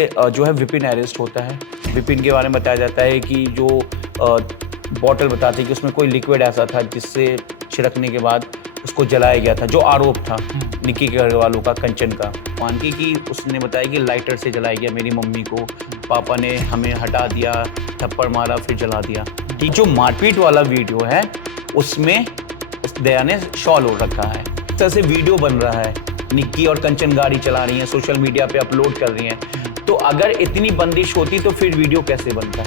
जो है विपिन अरेस्ट होता है। विपिन के बारे में बताया जाता है कि जो बॉटल बताती है कि उसमें कोई लिक्विड ऐसा था जिससे छिड़कने के बाद उसको जलाया गया था, जो आरोप था निक्की के घर वालों का, कंचन का। मानकी की उसने बताया कि लाइटर से जलाया गया मेरी मम्मी को, पापा ने हमें हटा दिया, थप्पड़ मारा, फिर जला दिया। कि जो मारपीट वाला वीडियो है उसमें उस दया ने शॉल ओढ़ रखा है। इस तरह से वीडियो बन रहा है, निक्की और कंचन गाड़ी चला रही हैं, सोशल मीडिया पे अपलोड कर रही हैं। तो अगर इतनी बंदिश होती तो फिर वीडियो कैसे बनता?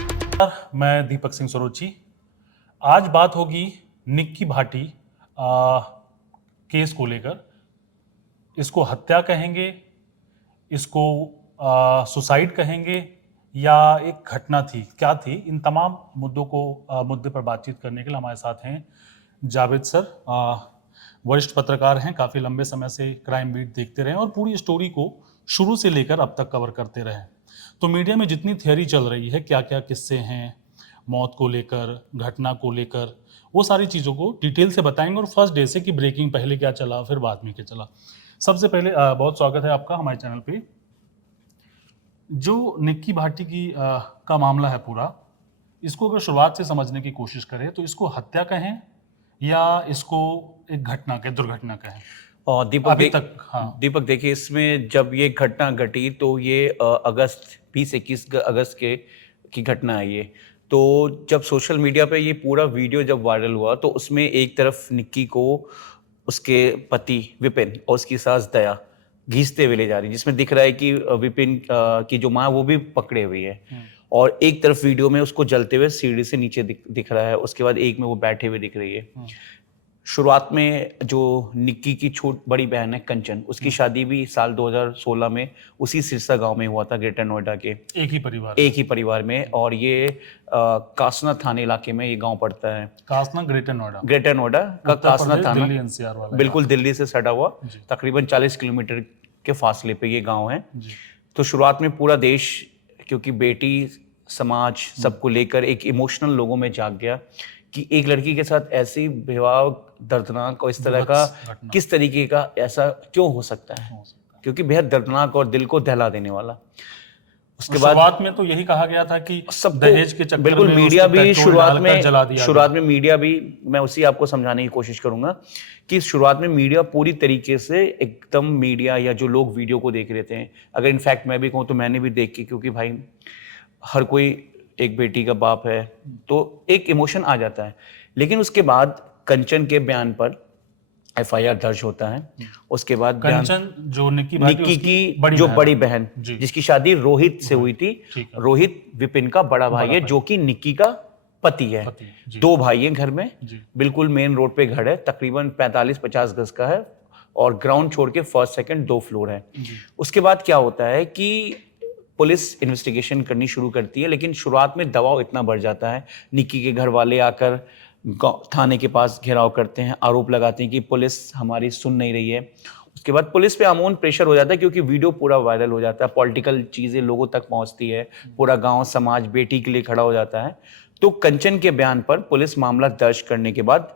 मैं दीपक सिंह सरोची। आज बात होगी निक्की भाटी केस को लेकर। इसको हत्या कहेंगे, इसको सुसाइड कहेंगे, या एक घटना थी, क्या थी? इन तमाम मुद्दे पर बातचीत करने के लिए हमारे साथ हैं जावेद सर। वरिष्ठ पत्रकार हैं, काफ़ी लंबे समय से क्राइम बीट देखते रहे और पूरी स्टोरी को शुरू से लेकर अब तक कवर करते रहे। तो मीडिया में जितनी थियरी चल रही है, क्या क्या किस्से हैं मौत को लेकर, घटना को लेकर, वो सारी चीज़ों को डिटेल से बताएंगे। और फर्स्ट डे से कि ब्रेकिंग पहले क्या चला, फिर बाद में क्या चला। सबसे पहले बहुत स्वागत है आपका हमारे चैनल पे। जो निक्की भाटी का मामला है पूरा, इसको अगर शुरुआत से समझने की कोशिश करें तो इसको हत्या कहें या इसको एक घटना कहें, दुर्घटना कहें? और दीपक देखिए, इसमें जब ये घटना घटी तो ये अगस्त 20-21 अगस्त की घटना है ये। तो जब सोशल मीडिया पे ये पूरा वीडियो जब वायरल हुआ तो उसमें एक तरफ निक्की को उसके पति विपिन और उसकी सास दया घींचते हुए ले जा रही, जिसमें दिख रहा है कि विपिन की जो माँ वो भी पकड़े हुई है, और एक तरफ वीडियो में उसको जलते हुए सीढ़ी से नीचे दिख रहा है, उसके बाद एक में वो बैठे हुए दिख रही है। शुरुआत में जो निक्की की बड़ी बहन है कंचन, उसकी शादी भी साल 2016 में उसी सिरसा गांव में हुआ था, ग्रेटर नोएडा के एक ही परिवार में। और ये कासना थाने इलाके में ये गांव पड़ता है। कासना ग्रेटर नोएडा का कासना थाना, दिल्ली NCR वाला, बिल्कुल दिल्ली से सटा हुआ, तकरीबन 40 किलोमीटर के फासले पे ये गाँव है। तो शुरुआत में पूरा देश, क्योंकि बेटी समाज सबको लेकर एक इमोशनल लोगों में जाग गया कि एक लड़की के साथ ऐसी बेवाह, दर्दनाक और इस तरह का किस तरीके का ऐसा क्यों हो सकता है, क्योंकि बेहद दर्दनाक और दिल को दहला देने वाला। उसके बाद शुरुआत में तो यही कहा गया था कि सब दहेज के चक्कर बिल्कुल में मीडिया भी शुरुआत में मीडिया भी, मैं उसी आपको समझाने की कोशिश करूंगा कि शुरुआत में मीडिया पूरी तरीके से एकदम मीडिया या जो लोग वीडियो को देख रहे थे, अगर इनफैक्ट मैं भी कहूँ तो मैंने भी देख के, क्योंकि भाई हर कोई एक बेटी का बाप है तो एक इमोशन आ जाता है। लेकिन उसके बाद कंचन के बयान पर FIR दर्ज होता है। उसके बाद कंचन जो निक्की की जो बड़ी बहन, जिसकी शादी रोहित से हुई थी, रोहित विपिन का बड़ा भाई है, जो कि निक्की का पति है। 2 भाई हैं घर में, बिल्कुल मेन रोड पे घर है, तकरीबन 45-50 गज का है, और ग्राउंड छोड़ के फर्स्ट सेकंड 2 फ्लोर है। उसके बाद क्या होता है कि पुलिस इन्वेस्टिगेशन करनी शुरू करती है, लेकिन शुरुआत में दबाव इतना बढ़ जाता है, निक्की के घर वाले आकर थाने के पास घेराव करते हैं, आरोप लगाते हैं कि पुलिस हमारी सुन नहीं रही है। उसके बाद पुलिस पे अमूमन प्रेशर हो जाता है, क्योंकि वीडियो पूरा वायरल हो जाता है, पॉलिटिकल चीज़ें लोगों तक पहुंचती है, पूरा गांव समाज बेटी के लिए खड़ा हो जाता है। तो कंचन के बयान पर पुलिस मामला दर्ज करने के बाद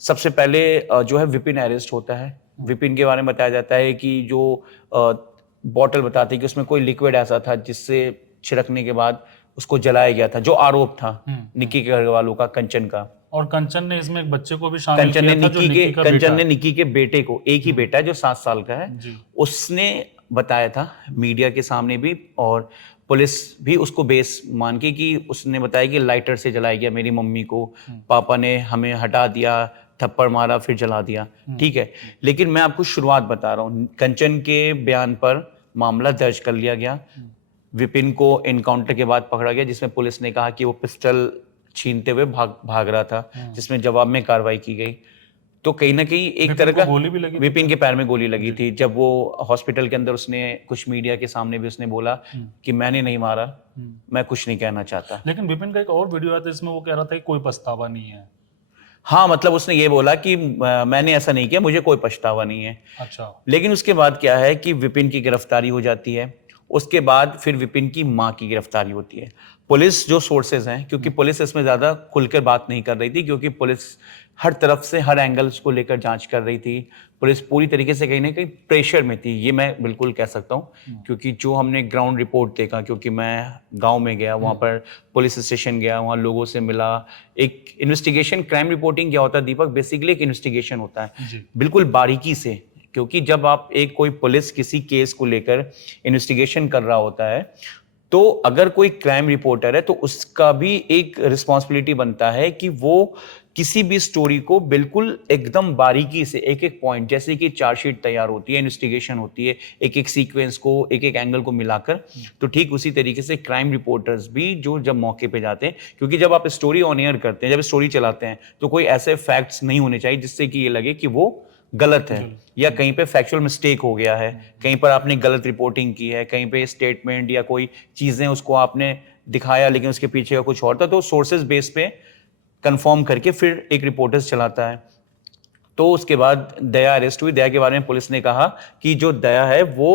सबसे पहले जो है विपिन अरेस्ट होता है। विपिन के बारे में बताया जाता है कि जो बॉटल बताती है कि उसमें कोई लिक्विड ऐसा था जिससे छिड़कने के बाद उसको जलाया गया था, जो आरोप था निक्की के घर वालों का, कंचन का। और कंचन ने इसमें एक बच्चे को भी शामिल किया था, कंचन ने निक्की के बेटे को, एक ही बेटा है जो 7 साल का है, उसने बताया था मीडिया के सामने भी, और पुलिस भी उसको बेस मान के कि उसने बताया कि लाइटर से जलाया गया मेरी मम्मी को, पापा ने हमें हटा दिया, थप्पड़ मारा, फिर जला दिया। ठीक है, लेकिन मैं आपको शुरुआत बता रहा हूँ। कंचन के बयान पर मामला दर्ज कर लिया गया। विपिन को एनकाउंटर के बाद पकड़ा गया, जिसमें पुलिस ने कहा कि वो पिस्टल छीनते हुए भाग रहा था, जिसमें जवाब में कार्रवाई की गई। तो कहीं ना कहीं एक तरह का गोली भी लगी, विपिन के पैर में गोली लगी थी। जब वो हॉस्पिटल के अंदर, उसने कुछ मीडिया के सामने भी उसने बोला कि मैंने नहीं मारा, मैं कुछ नहीं कहना चाहता। लेकिन विपिन का एक और वीडियो आया था जिसमें वो कह रहा था कि कोई पछतावा नहीं है। हाँ, मतलब उसने ये बोला कि मैंने ऐसा नहीं किया, मुझे कोई पछतावा नहीं है। अच्छा। लेकिन उसके बाद क्या है कि विपिन की गिरफ्तारी हो जाती है। उसके बाद फिर विपिन की माँ की गिरफ्तारी होती है। पुलिस जो सोर्सेज हैं, क्योंकि पुलिस इसमें ज्यादा खुलकर बात नहीं कर रही थी, क्योंकि पुलिस हर तरफ से हर एंगल्स को लेकर जांच कर रही थी। पुलिस पूरी तरीके से कहीं ना कहीं प्रेशर में थी, ये मैं बिल्कुल कह सकता हूँ, क्योंकि जो हमने ग्राउंड रिपोर्ट देखा, क्योंकि मैं गांव में गया, वहाँ पर पुलिस स्टेशन गया, वहाँ लोगों से मिला। एक इन्वेस्टिगेशन, क्राइम रिपोर्टिंग क्या होता है दीपक, बेसिकली एक इन्वेस्टिगेशन होता है बिल्कुल बारीकी से, क्योंकि जब आप कोई पुलिस किसी केस को लेकर इन्वेस्टिगेशन कर रहा होता है, तो अगर कोई क्राइम रिपोर्टर है तो उसका भी एक रिस्पॉन्सिबिलिटी बनता है कि वो किसी भी स्टोरी को बिल्कुल एकदम बारीकी से, एक एक पॉइंट, जैसे कि चार्जशीट तैयार होती है, इन्वेस्टिगेशन होती है, एक एक सीक्वेंस को, एक एक एंगल को मिलाकर, तो ठीक उसी तरीके से क्राइम रिपोर्टर्स भी जो जब मौके पे जाते हैं, क्योंकि जब आप स्टोरी ऑन एयर करते हैं, जब स्टोरी चलाते हैं, तो कोई ऐसे फैक्ट्स नहीं होने चाहिए जिससे कि ये लगे कि वो गलत है या कहीं पे फैक्चुअल मिस्टेक हो गया है, कहीं पर आपने गलत रिपोर्टिंग की है, कहीं पे स्टेटमेंट या कोई चीजें उसको आपने दिखाया लेकिन उसके पीछे का कुछ और था, तो सोर्सेज बेस पे कंफर्म करके फिर एक रिपोर्टर्स चलाता है। तो उसके बाद दया अरेस्ट हुई। दया के बारे में पुलिस ने कहा कि जो दया है वो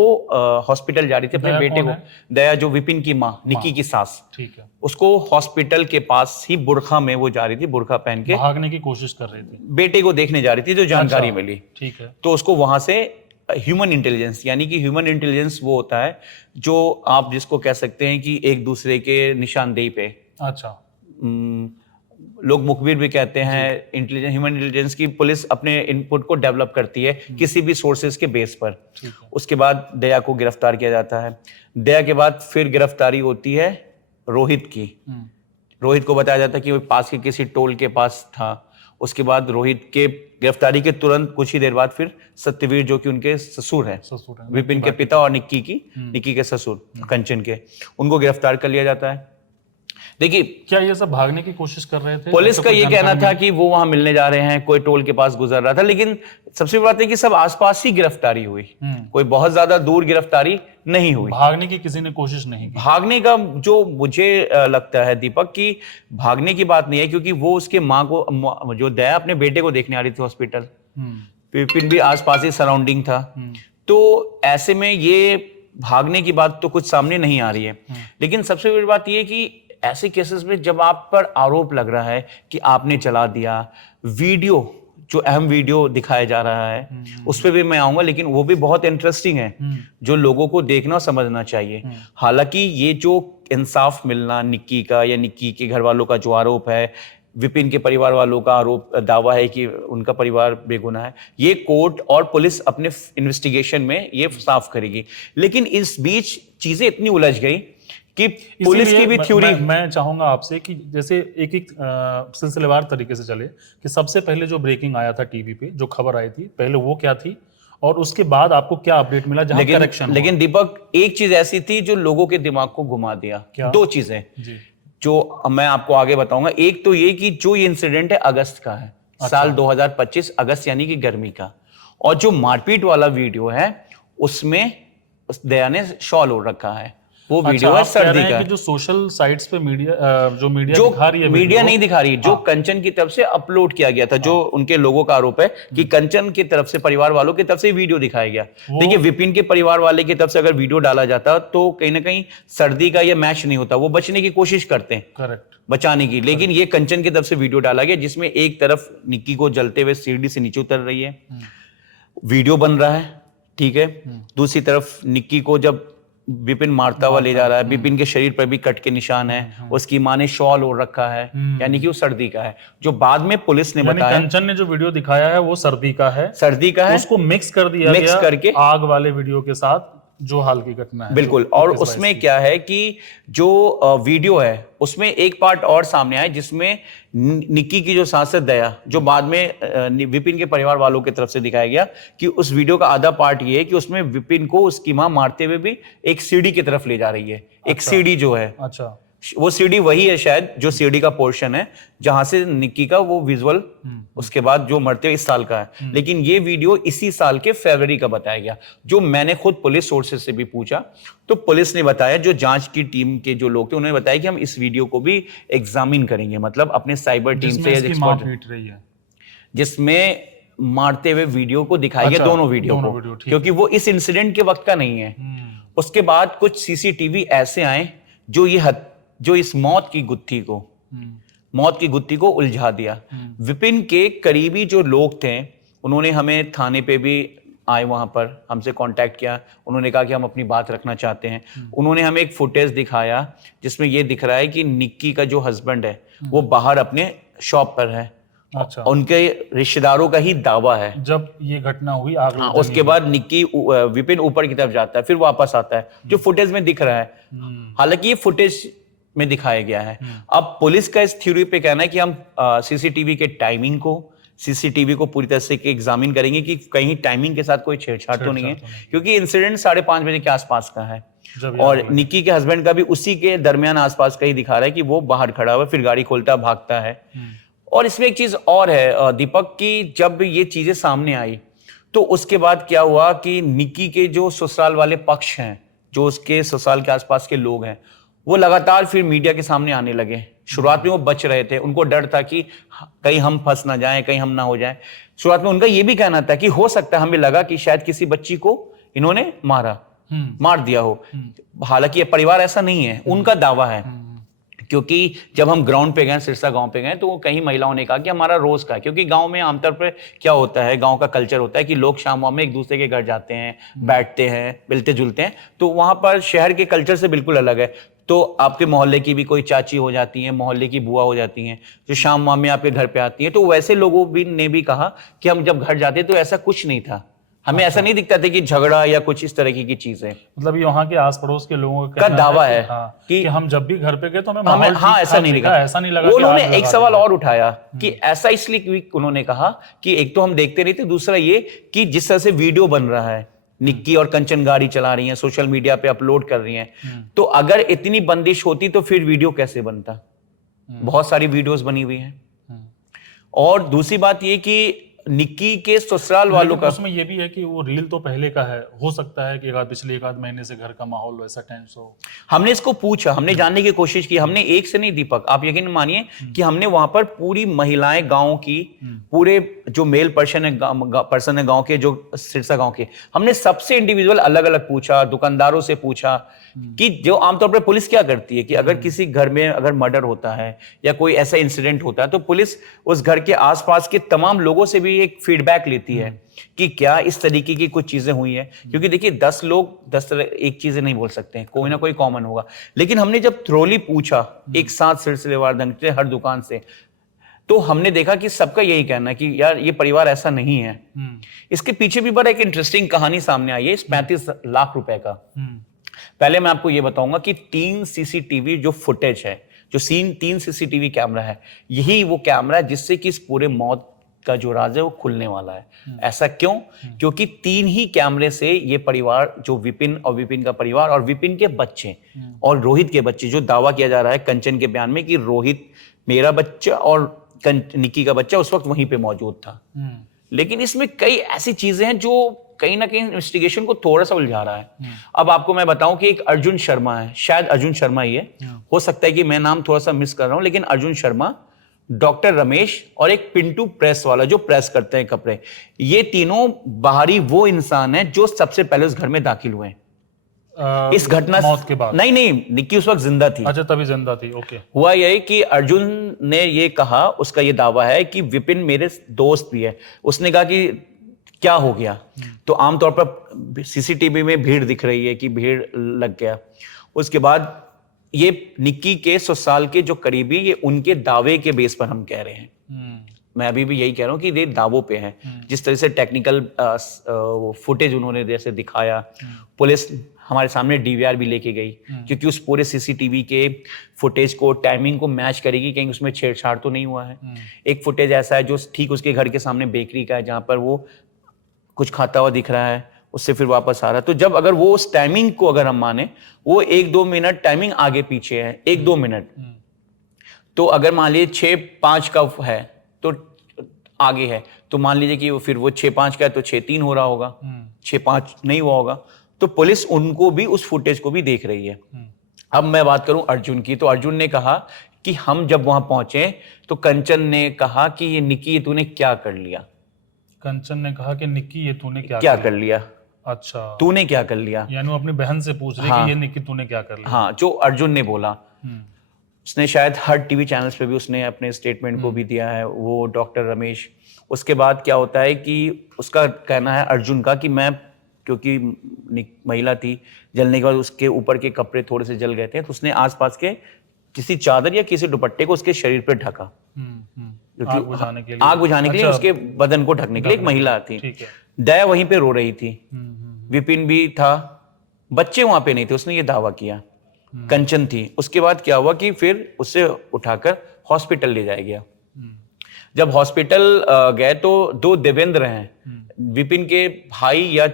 हॉस्पिटल जा रही थी अपने बेटे को, दया जो विपिन की माँ, निक्की की सास, ठीक है, उसको हॉस्पिटल के पास ही बुरखा में वो जा रही थी, बुरखा पहन के भागने की कोशिश कर रही थी, बेटे को देखने जा रही थी, जो जानकारी मिली, ठीक है। तो उसको वहां से ह्यूमन इंटेलिजेंस, यानी कि ह्यूमन इंटेलिजेंस वो होता है जो आप जिसको कह सकते हैं कि एक दूसरे के निशानदेही पे, अच्छा, लोग मुखबिर भी कहते हैं, इंटेलिजेंस, ह्यूमन इंटेलिजेंस की पुलिस अपने इनपुट को डेवलप करती है किसी भी सोर्सेज के बेस पर। उसके बाद दया को गिरफ्तार किया जाता है। दया के बाद फिर गिरफ्तारी होती है रोहित की। रोहित को बताया जाता है कि वो पास के किसी टोल के पास था। उसके बाद रोहित के गिरफ्तारी के तुरंत कुछ ही देर बाद फिर सत्यवीर, जो कि उनके ससुर हैं, विपिन के पिता और निक्की के ससुर कंचन के, उनको गिरफ्तार कर लिया जाता है। देखिए, क्या ये सब भागने की कोशिश कर रहे थे? पुलिस का ये कहना था कि वो वहां मिलने जा रहे हैं, कोई टोल के पास गुजर रहा था, लेकिन सबसे बड़ी बात है कि सब आसपास ही गिरफ्तारी हुई, कोई बहुत ज्यादा दूर गिरफ्तारी नहीं हुई। भागने की किसी ने कोशिश नहीं की। भागने का जो मुझे लगता है दीपक कि भागने की बात नहीं है, क्योंकि वो उसके माँ को, जो दया अपने बेटे को देखने आ रही थी हॉस्पिटल, विपिन भी आसपास ही सराउंडिंग था, तो ऐसे में ये भागने की बात तो कुछ सामने नहीं आ रही है। लेकिन सबसे बड़ी बात यह कि ऐसे केसेस में जब आप पर आरोप लग रहा है कि आपने चला दिया, वीडियो, जो अहम वीडियो दिखाया जा रहा है, उस पर भी मैं आऊंगा, लेकिन वो भी बहुत इंटरेस्टिंग है, जो लोगों को देखना और समझना चाहिए। हालांकि ये जो इंसाफ मिलना निक्की का या निक्की के घर वालों का जो आरोप है, विपिन के परिवार वालों का आरोप दावा है कि उनका परिवार बेगुनाह है, ये कोर्ट और पुलिस अपने इन्वेस्टिगेशन में ये साफ करेगी। लेकिन इस बीच चीजें इतनी उलझ गई कि पुलिस की भी थ्योरी, मैं चाहूंगा आपसे कि जैसे एक एक सिलसिलेवार तरीके से चले, कि सबसे पहले जो ब्रेकिंग आया था टीवी पे, जो खबर आई थी, पहले वो क्या थी और उसके बाद आपको क्या अपडेट मिला जहां करेक्शन? लेकिन दीपक, एक चीज ऐसी थी जो लोगों के दिमाग को घुमा दिया। क्या? दो चीजें जो मैं आपको आगे बताऊंगा। एक तो ये कि जो ये इंसिडेंट है अगस्त का है, साल 2025 अगस्त, यानी कि गर्मी का, और जो मारपीट वाला वीडियो है उसमें दया ने शॉल ओढ़ रखा है, वो वीडियो है सर्दी का। जो सोशल साइट्स पे मीडिया दिखा रही है, मीडिया नहीं दिखा रही, जो कंचन की तरफ से अपलोड किया गया था, जो उनके लोगों का आरोप है कि कंचन की तरफ से, परिवार वालों की तरफ से वीडियो दिखाया गया। देखिए, विपिन के परिवार वाले की तरफ से अगर वीडियो डाला जाता तो कहीं ना कहीं सर्दी का ये मैच नहीं होता, वो बचने की कोशिश करते हैं, करेक्ट, बचाने की। लेकिन ये कंचन की तरफ से वीडियो डाला गया जिसमें एक तरफ निक्की को जलते हुए सीढ़ी से नीचे उतर रही है, वीडियो बन रहा है, ठीक है, दूसरी तरफ निक्की को जब विपिन मारता हुआ ले जा रहा है, विपिन के शरीर पर भी कट के निशान है, उसकी माँ ने शॉल ओढ़ रखा है, यानी कि वो सर्दी का है। जो बाद में पुलिस ने बताया, कंचन ने जो वीडियो दिखाया है वो सर्दी का है, उसको मिक्स कर दिया, मिक्स करके आग वाले वीडियो के साथ, जो हाल की घटना है, बिल्कुल। और उसमें क्या है कि जो वीडियो है उसमें एक पार्ट और सामने आया जिसमें निक्की की जो सांसद दया, जो बाद में विपिन के परिवार वालों की तरफ से दिखाया गया, कि उस वीडियो का आधा पार्ट ये है कि उसमें विपिन को उसकी मां मारते हुए भी एक सीढ़ी की तरफ ले जा रही है। एक सीढ़ी जो है, अच्छा, वो सीढ़ी वही है शायद, जो सीढ़ी का पोर्शन है जहां से निक्की का वो विजुअल उसके बाद जो मरते हुए इस साल का है। लेकिन ये वीडियो इसी साल के फरवरी का बताया गया। जो मैंने खुद पुलिस सोर्सेज से भी पूछा तो पुलिस ने बताया, जो जांच की टीम के जो लोग थे उन्होंने बताया कि हम इस वीडियो को भी एग्जामिन करेंगे, मतलब अपने साइबर टीम से, जिसमें मारते हुए वीडियो को दिखाया गया, दोनों वीडियो को, क्योंकि वो इस इंसिडेंट के वक्त का नहीं है। उसके बाद कुछ सीसीटीवी ऐसे आए जो ये जो इस मौत की गुत्थी को उलझा दिया। विपिन के करीबी जो लोग थे उन्होंने हमें थाने पे भी आए, वहां पर हमसे कांटेक्ट किया, उन्होंने कहा कि हम अपनी बात रखना चाहते हैं। उन्होंने हमें एक फुटेज दिखाया जिसमें यह दिख रहा है कि निक्की का जो हस्बैंड है वो बाहर अपने शॉप पर है। अच्छा। उनके रिश्तेदारों का ही दावा है। जब ये घटना हुई आग हाँ, उसके बाद निक्की विपिन ऊपर की तरफ जाता है, फिर वापस आता है, जो फुटेज में दिख रहा है। हालांकि ये फुटेज में दिखाया गया है। अब पुलिस का इस थ्योरी पे कहना है कि हम सीसीटीवी के टाइमिंग को, सीसीटीवी को पूरी तरह से एग्जामिन करेंगे कि कहीं टाइमिंग के साथ कोई छेड़छाड़ तो नहीं है, क्योंकि इंसिडेंट 5:30 बजे के आसपास का है और निक्की के हस्बैंड का भी उसी के दरमियान आसपास का ही दिखा रहा है कि वो बाहर खड़ा हुआ, फिर गाड़ी खोलता भागता है। और इसमें एक चीज और है दीपक, कि जब ये चीजें सामने आई तो उसके बाद क्या हुआ कि निक्की के जो ससुराल वाले पक्ष हैं, जो उसके ससुराल के आसपास के लोग हैं, वो लगातार फिर मीडिया के सामने आने लगे। शुरुआत में वो बच रहे थे, उनको डर था कि कहीं हम फंस ना जाएं, कहीं हम ना हो जाएं। शुरुआत में उनका ये भी कहना था कि हो सकता है, हमें लगा कि शायद किसी बच्ची को इन्होंने मार दिया हो। हालांकि ये परिवार ऐसा नहीं है, उनका दावा है। क्योंकि जब हम ग्राउंड पे गए, सिरसा गांव पे गए, तो कई महिलाओं ने कहा कि हमारा रोज का है, क्योंकि गांव में आमतौर पर क्या होता है, गांव का कल्चर होता है कि लोग शाम में एक दूसरे के घर जाते हैं, बैठते हैं, मिलते जुलते हैं। तो वहां पर शहर के कल्चर से बिल्कुल अलग है। तो आपके मोहल्ले की भी कोई चाची हो जाती है, मोहल्ले की बुआ हो जाती हैं, जो शाम में आपके घर पे आती हैं। तो वैसे लोगों ने भी कहा कि हम जब घर जाते तो ऐसा कुछ नहीं था, हमें ऐसा नहीं दिखता था कि झगड़ा या कुछ इस तरह की चीजें। मतलब ये वहाँ के आस पड़ोस के लोगों का दावा है कि हम जब भी घर पे गए तो हमें ऐसा नहीं लगा। उन्होंने एक सवाल और उठाया कि ऐसा इसलिए उन्होंने कहा कि एक तो हम देखते नहीं थे, दूसरा ये कि जिस तरह से वीडियो बन रहा है, निक्की और कंचन गाड़ी चला रही हैं, सोशल मीडिया पे अपलोड कर रही हैं, तो अगर इतनी बंदिश होती तो फिर वीडियो कैसे बनता। बहुत सारी वीडियोस बनी हुई हैं। और दूसरी बात ये कि निक्की के ससुराल वालों का, उसमें ये भी है कि वो रील तो पहले का है, हो सकता है कि पिछले एक आध महीने से घर का माहौल वैसा टेंस हो। हमने इसको पूछा, हमने जानने की कोशिश की, हमने एक से नहीं दीपक, आप यकीन मानिए कि हमने वहां पर पूरी महिलाएं गांव की, पूरे जो मेल पर्सन है गांव के, जो सिरसा गांव के, हमने सबसे इंडिविजुअल अलग अलग पूछा, दुकानदारों से पूछा कि जो आमतौर पर पुलिस क्या करती है कि अगर किसी घर में अगर मर्डर होता है या कोई ऐसा इंसिडेंट होता है तो पुलिस उस घर के आसपास के तमाम लोगों से भी एक फीडबैक लेती है कि क्या इस तरीके की कुछ चीजें हुई हैं। क्योंकि देखिए 10 लोग 10 तरह एक चीजें नहीं बोल सकते हैं, कोई ना कोई कॉमन होगा। लेकिन हमने जब थ्रोली पूछा एक साथ सिलसिलेवार ढंग से हर दुकान से, तो हमने देखा कि सबका यही कहना है कि यार ये परिवार ऐसा नहीं है। इसके पीछे भी बड़ा एक इंटरेस्टिंग कहानी सामने आई है इस 35 लाख रुपए का। पहले मैं आपको ये बताऊंगा कि 3 सीसीटीवी जो फुटेज है, जो 3 सीसीटीवी कैमरा है, यही वो कैमरा है जिससे कि इस पूरे मौत का जो राज है वो खुलने वाला है। ऐसा क्यों? क्योंकि 3 ही कैमरे से ये परिवार, जो विपिन और विपिन का परिवार और विपिन के बच्चे और रोहित के बच्चे, जो दावा किया जा रहा है कंचन के बयान में कि रोहित मेरा बच्चा और निक्की का बच्चा उस वक्त वहीं पे मौजूद था। लेकिन इसमें कई ऐसी चीजें हैं जो कहीं ना कहीं इन्वेस्टिगेशन को थोड़ा सा उलझा रहा है। अब आपको मैं बताऊं कि एक अर्जुन शर्मा है, शायद अर्जुन शर्मा ही है, हो सकता है कि मैं नाम थोड़ा सा मिस कर रहा हूं, लेकिन अर्जुन शर्मा, डॉक्टर रमेश और एक पिंटू प्रेस वाला जो प्रेस करते हैं कपड़े, ये तीनों बाहरी वो इंसान है जो सबसे पहले उस घर में दाखिल हुए इस घटना मौत के बाद। नहीं, निक्की उस वक्त जिंदा थी। अच्छा, तभी जिंदा थी। ओके। हुआ यही कि अर्जुन ने ये कहा, उसका ये दावा है कि विपिन मेरे दोस्त भी है। उसने कहा कि क्या हो गया, तो आमतौर पर सीसीटीवी में भीड़ दिख रही है कि भीड़ लग गया। उसके बाद ये निक्की के ससुराल के जो करीबी, ये उनके दावे के बेस पर हम कह रहे हैं। मैं अभी भी यही कह रहा हूं कि ये दावों पे है। जिस तरह से टेक्निकल फुटेज उन्होंने जैसे दिखाया, पुलिस हमारे सामने डीवीआर भी लेके गई, क्योंकि उस पूरे सीसीटीवी के फुटेज को, टाइमिंग को मैच करेगी, कहीं उसमें छेड़छाड़ तो नहीं हुआ है। एक फुटेज ऐसा है जो ठीक उसके घर के सामने बेकरी का है, जहां पर वो कुछ खाता हुआ दिख रहा है, उससे फिर वापस आ रहा है। तो जब अगर वो उस टाइमिंग को अगर हम माने, वो 1-2 मिनट टाइमिंग आगे पीछे है, 1-2 मिनट। तो अगर मान लीजिए 6-5 का है तो आगे है, तो मान लीजिए कि फिर वो 6-5 का है तो 6-3 हो रहा होगा, 6-5 नहीं हुआ होगा। तो पुलिस उनको भी, उस फुटेज को भी देख रही है। अब मैं बात करूं अर्जुन की, तो अर्जुन ने कहा कि हम जब वहां पहुंचे तो कंचन ने कहा कि ये निक्की तूने क्या कर लिया। कंचन ने कहा कि निक्की ये तूने क्या कर लिया। अच्छा, तूने क्या कर लिया, यानी वो अपनी बहन से पूछ रही कि ये निक्की तूने क्या कर लिया। हाँ, जो अर्जुन ने बोला। उसने शायद हर टीवी चैनल्स पे भी उसने अपने स्टेटमेंट को भी दिया है, वो डॉक्टर रमेश। उसके बाद क्या होता है कि उसका कहना है अर्जुन का कि मैं, क्योंकि महिला थी, जलने के बाद उसके ऊपर के कपड़े थोड़े से जल गए थे, तो उसने आसपास के किसी चादर या किसी दुपट्टे को उसके शरीर पे ढका, आग बुझाने के लिए, आग बुझाने के लिए, उसके बदन को ढकने के लिए। एक महिला थी, दया वहीं पे रो रही थी, विपिन भी था, बच्चे वहां पे नहीं थे, उसने ये दावा किया। कंचन थी। उसके बाद क्या हुआ कि फिर उससे उठाकर हॉस्पिटल ले जाया गया। जब हॉस्पिटल गए तो 2 देवेंद्र हैं, विपिन के भाई या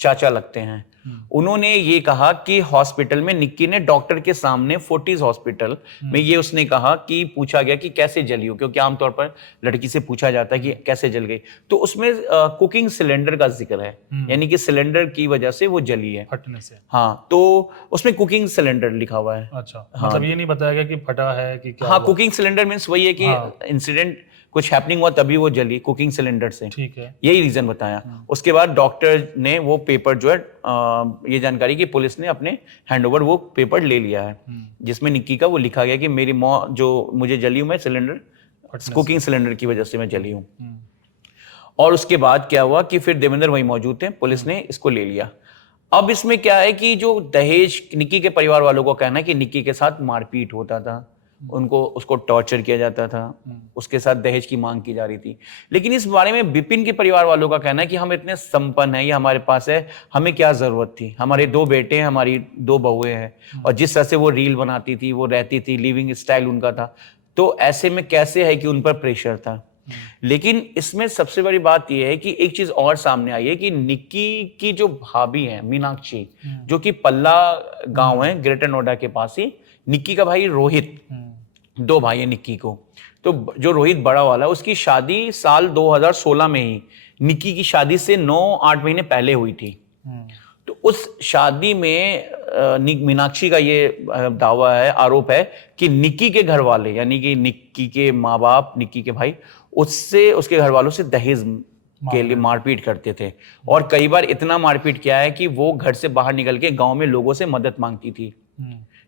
चाचा लगते हैं, उन्होंने ये कहा कि हॉस्पिटल में निक्की ने डॉक्टर के सामने फोर्टिस हॉस्पिटल में ये उसने कहा कि पूछा गया कि कैसे जली हो, क्योंकि आमतौर पर लड़की से पूछा जाता है कि कैसे जल गई, तो उसमें कुकिंग सिलेंडर का जिक्र है, यानी कि सिलेंडर की वजह से वो जली है, फटने से। हाँ, तो उसमें कुकिंग सिलेंडर लिखा हुआ है। अच्छा, मतलब ये नहीं बताया गया कि फटा है कि क्या। हाँ, कुकिंग सिलेंडर मीन्स वही है कि इंसिडेंट कुछ हैपनिंग हुआ तभी वो जली कुकिंग सिलेंडर से, ठीक है, यही रीजन बताया। उसके बाद डॉक्टर ने वो पेपर जो है ये जानकारी की पुलिस ने अपने हैंडओवर वो पेपर ले लिया है, जिसमें निक्की का वो लिखा गया कि मेरी मौत जो मुझे जली हूं मैं सिलेंडर, कुकिंग सिलेंडर की वजह से मैं जली हूं। और उसके बाद क्या हुआ कि फिर देवेंद्र वहीं मौजूद थे, पुलिस ने इसको ले लिया। अब इसमें क्या है कि जो दहेज, निक्की के परिवार वालों को कहना है कि निक्की के साथ मारपीट होता था, उसको टॉर्चर किया जाता था, उसके साथ दहेज की मांग की जा रही थी। लेकिन इस बारे में विपिन के परिवार वालों का कहना है कि हम इतने संपन्न हैं, ये हमारे पास है, हमें क्या जरूरत थी, हमारे 2 बेटे हैं, हमारी 2 बहुएं हैं, और जिस तरह से वो रील बनाती थी, वो रहती थी, लिविंग स्टाइल उनका था, तो ऐसे में कैसे है कि उन पर प्रेशर था। लेकिन इसमें सबसे बड़ी बात यह है कि एक चीज और सामने आई है कि निक्की की जो भाभी है मीनाक्षी, जो कि पल्ला गांव है ग्रेटर नोएडा के पास ही, निक्की का भाई रोहित, 2 भाई है निक्की को, तो जो रोहित बड़ा वाला, उसकी शादी साल 2016 में ही निक्की की शादी से 9-8 महीने पहले हुई थी। तो उस शादी में मीनाक्षी का ये दावा है, आरोप है कि निक्की के घर वाले, यानी कि निक्की के माँ बाप, निक्की के भाई, उससे, उसके घर वालों से दहेज के लिए मारपीट करते थे, और कई बार इतना मारपीट किया है कि वो घर से बाहर निकल के गांव में लोगों से मदद मांगती थी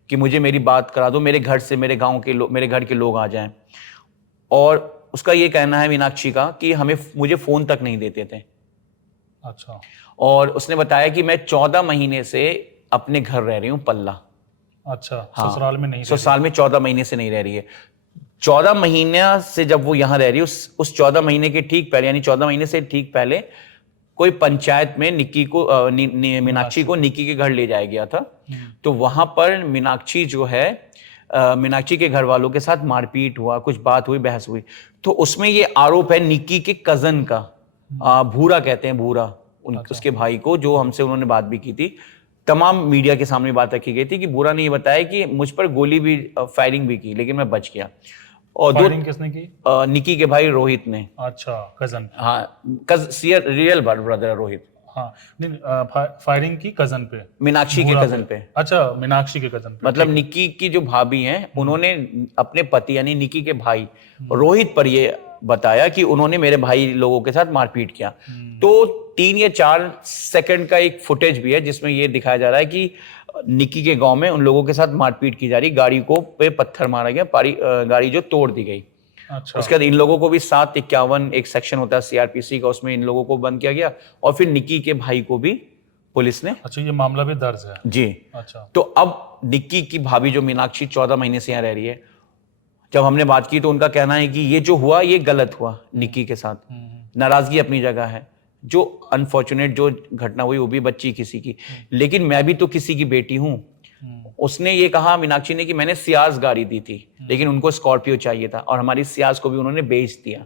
कि मुझे मेरी बात करा दो, मेरे घर से मेरे गांव के मेरे घर के लोग आ जाएं। और उसका ये कहना है मीनाक्षी का कि मुझे फोन तक नहीं देते थे। अच्छा। और उसने बताया कि मैं 14 महीने से अपने घर रह रही हूँ पल्ला। अच्छा, हाँ, ससुराल में नहीं, ससुराल में 14 महीने से नहीं रह रही है। 14 महीने से जब वो यहाँ रह रही है, उस 14 महीने के ठीक पहले, यानी 14 महीने से ठीक पहले, कोई पंचायत में निक्की को मीनाक्षी को निक्की के घर ले जाया गया था। तो वहां पर मीनाक्षी जो है, मीनाक्षी के घर वालों के साथ मारपीट हुआ, कुछ बात हुई, बहस हुई। तो उसमें ये आरोप है निक्की के कजन का, भूरा कहते हैं, भूरा, उसके भाई को, जो हमसे उन्होंने बात भी की थी, तमाम मीडिया के सामने बात रखी गई थी कि भूरा ने ये बताया कि मुझ पर गोली भी, फायरिंग भी की, लेकिन मैं बच गया। और फायरिंग किसने की? निक्की के भाई रोहित ने। अच्छा, कजन। हाँ, रियल ब्रदर है रोहित। हाँ, नहीं, फायरिंग की कजन पे, मीनाक्षी के कजन पे। अच्छा, मीनाक्षी के कजन पे, मतलब निक्की की जो भाभी हैं, उन्होंने अपने पति यानी निक्की के भाई रोहित पर ये बताया कि उन्होंने मेरे भाई लोगों के साथ मारपीट किया। तो 3 या 4 सेकंड का एक फुटेज भी है जिसमें ये दिखाया जा रहा है कि निक्की के गांव में उन लोगों के साथ मारपीट की जा रही, गाड़ी को पे पत्थर मारा गया, गाड़ी जो तोड़ दी गई। अच्छा। उसके बाद इन लोगों को भी 751 एक सेक्शन होता है सीआरपीसी का, उसमें इन लोगों को बंद किया गया, और फिर निक्की के भाई को भी पुलिस ने। अच्छा, ये मामला भी दर्ज है जी। अच्छा। तो अब निक्की की भाभी जो मीनाक्षी 14 महीने से यहाँ रह रही है, जब हमने बात की तो उनका कहना है कि ये जो हुआ ये गलत हुआ निक्की के साथ, नाराजगी अपनी जगह है, जो अनफॉर्चुनेट जो घटना हुई वो भी बच्ची किसी की, लेकिन मैं भी तो किसी की बेटी हूं। उसने ये कहा मीनाक्षी ने कि मैंने सियाज गाड़ी दी थी, लेकिन उनको स्कॉर्पियो चाहिए था, और हमारी सियाज को भी उन्होंने बेच दिया।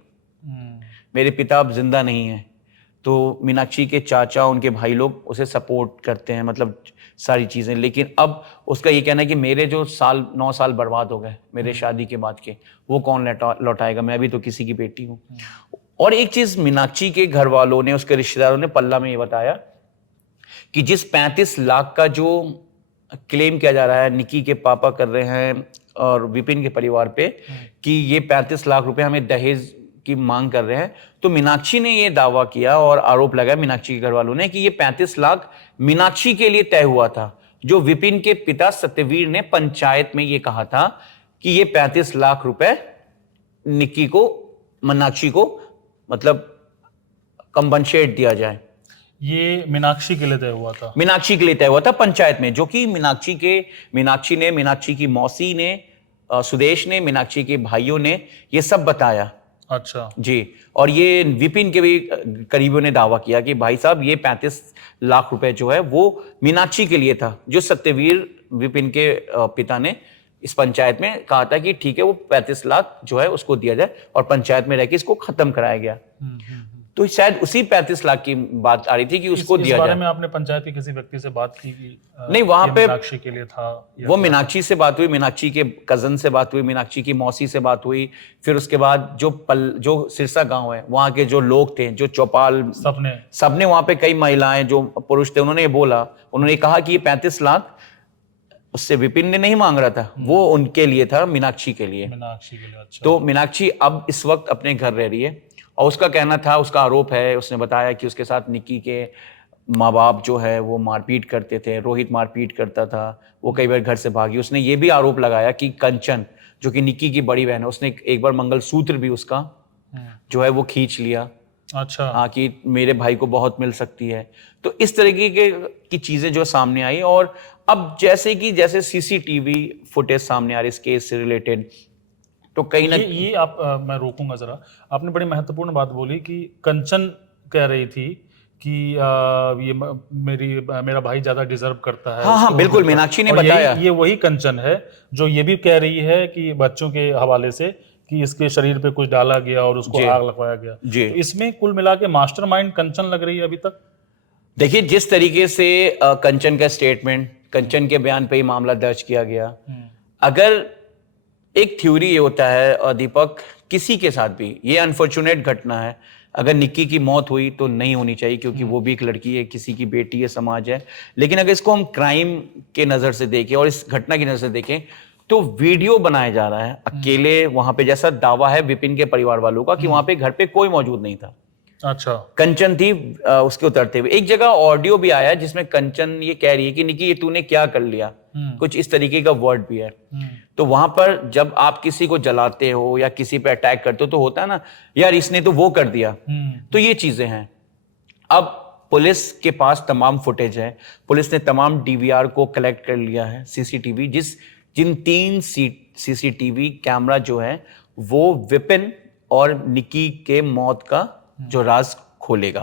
मेरे पिता अब जिंदा नहीं है। तो मीनाक्षी के चाचा, उनके भाई लोग उसे सपोर्ट करते हैं, मतलब सारी चीजें, लेकिन अब उसका ये कहना है कि मेरे जो 9 साल बर्बाद हो गए मेरे शादी के बाद के, वो कौन लौटाएगा, मैं भी तो किसी की बेटी हूँ। और एक चीज मीनाक्षी के घर वालों ने, उसके रिश्तेदारों ने पल्ला में ये बताया कि जिस 35 लाख का जो क्लेम किया जा रहा है निक्की के पापा कर रहे हैं और विपिन के परिवार पे, कि ये 35 लाख रुपए हमें दहेज की मांग कर रहे हैं, तो मीनाक्षी ने ये दावा किया और आरोप लगाया मीनाक्षी के घर वालों ने कि ये 35 लाख मीनाक्षी के लिए तय हुआ था, जो विपिन के पिता सत्यवीर ने पंचायत में ये कहा था कि ये 35 लाख रुपए निक्की को, मीनाक्षी को मतलब कंपनसेट दिया जाए। ये मीनाक्षी के लिए तय हुआ था? मीनाक्षी के लिए तय हुआ था पंचायत में, जो कि मीनाक्षी ने, मीनाक्षी की मौसी ने, सुदेश ने, मीनाक्षी के भाइयों ने ये सब बताया। अच्छा जी। और ये विपिन के भी करीबियों ने दावा किया कि भाई साहब ये 35 लाख रुपए जो है वो मीनाक्षी के लिए था, जो सत्यवीर विपिन के पिता ने इस पंचायत में कहा था कि ठीक है वो 35 लाख जो है उसको दिया जाए, और पंचायत में रहकर इसको खत्म कराया गया। तो शायद उसी 35 लाख की बात आ रही थी कि उसको दिया जाए। इस बारे में आपने पंचायत के किसी व्यक्ति से बात की कि नहीं, वहां पे मीनाक्षी के लिए था? वो मीनाक्षी से बात हुई, मीनाक्षी के कजन से बात हुई, मीनाक्षी की मौसी से बात हुई, फिर उसके बाद जो सिरसा गांव है वहां के जो लोग थे, जो चौपाल, सबने वहां पे कई महिलाएं जो पुरुष थे उन्होंने बोला, उन्होंने कहा कि ये 35 लाख उससे विपिन ने नहीं मांग रहा था, वो उनके लिए था, मीनाक्षी के लिए। अच्छा। तो मीनाक्षी अब इस वक्त अपने घर रह रही है, और उसका कहना था, उसका आरोप है, उसने बताया कि उसके साथ निक्की के माँ बाप जो है वो मारपीट करते थे, रोहित मारपीट करता था, वो कई बार घर से भागी। उसने ये भी आरोप लगाया कि कंचन जो कि निक्की की बड़ी बहन है, उसने एक बार मंगलसूत्र भी उसका जो है वो खींच लिया। अच्छा। हाँ, कि मेरे भाई को बहुत मिल सकती है। तो इस तरीके की चीजें जो सामने आई, और अब जैसे सीसीटीवी फुटेज सामने आ रही इस केस से रिलेटेड, तो कहीं ना ये आप मैं रोकूंगा जरा, आपने बड़ी महत्वपूर्ण बात बोली कि कंचन कह रही थी कि ये मेरा भाई ज्यादा डिजर्व करता है। हाँ, बिल्कुल, मीनाक्षी ने बताया। ये वही कंचन है जो ये भी कह रही है कि बच्चों के हवाले से कि इसके शरीर पे कुछ डाला गया और उसको आग लगवाया गया। तो इसमें कुल मिला के मास्टरमाइंड कंचन लग रही है अभी तक। देखिए, जिस तरीके से कंचन का स्टेटमेंट, कंचन के बयान पे ही मामला दर्ज किया गया। अगर एक थ्योरी ये होता है दीपक, किसी के साथ भी ये अनफॉर्चुनेट घटना है, अगर निक्की की मौत हुई तो नहीं होनी चाहिए, क्योंकि वो भी एक लड़की है, किसी की बेटी है, समाज है। लेकिन अगर इसको हम क्राइम के नजर से देखें और इस घटना की नजर से देखें, तो वीडियो बनाया जा रहा है अकेले वहां पे, जैसा दावा है विपिन के परिवार वालों का कि वहां पे घर पे कोई मौजूद नहीं था। अच्छा। कंचन थी उसके उतरते हुए। एक जगह ऑडियो भी आया जिसमें कंचन ये कह रही है कि निक्की ये तूने क्या कर लिया, कुछ इस तरीके का वर्ड भी है। तो वहां पर जब आप किसी को जलाते हो या किसी पे अटैक करते हो तो होता है ना, यार इसने तो वो कर दिया। तो ये चीजें हैं। अब पुलिस के पास तमाम फुटेज है, पुलिस ने तमाम डीवीआर को कलेक्ट कर लिया है, सीसीटीवी, जिन 3 सीसीटीवी कैमरा जो है वो विपिन और निक्की के मौत का जो राज खोलेगा।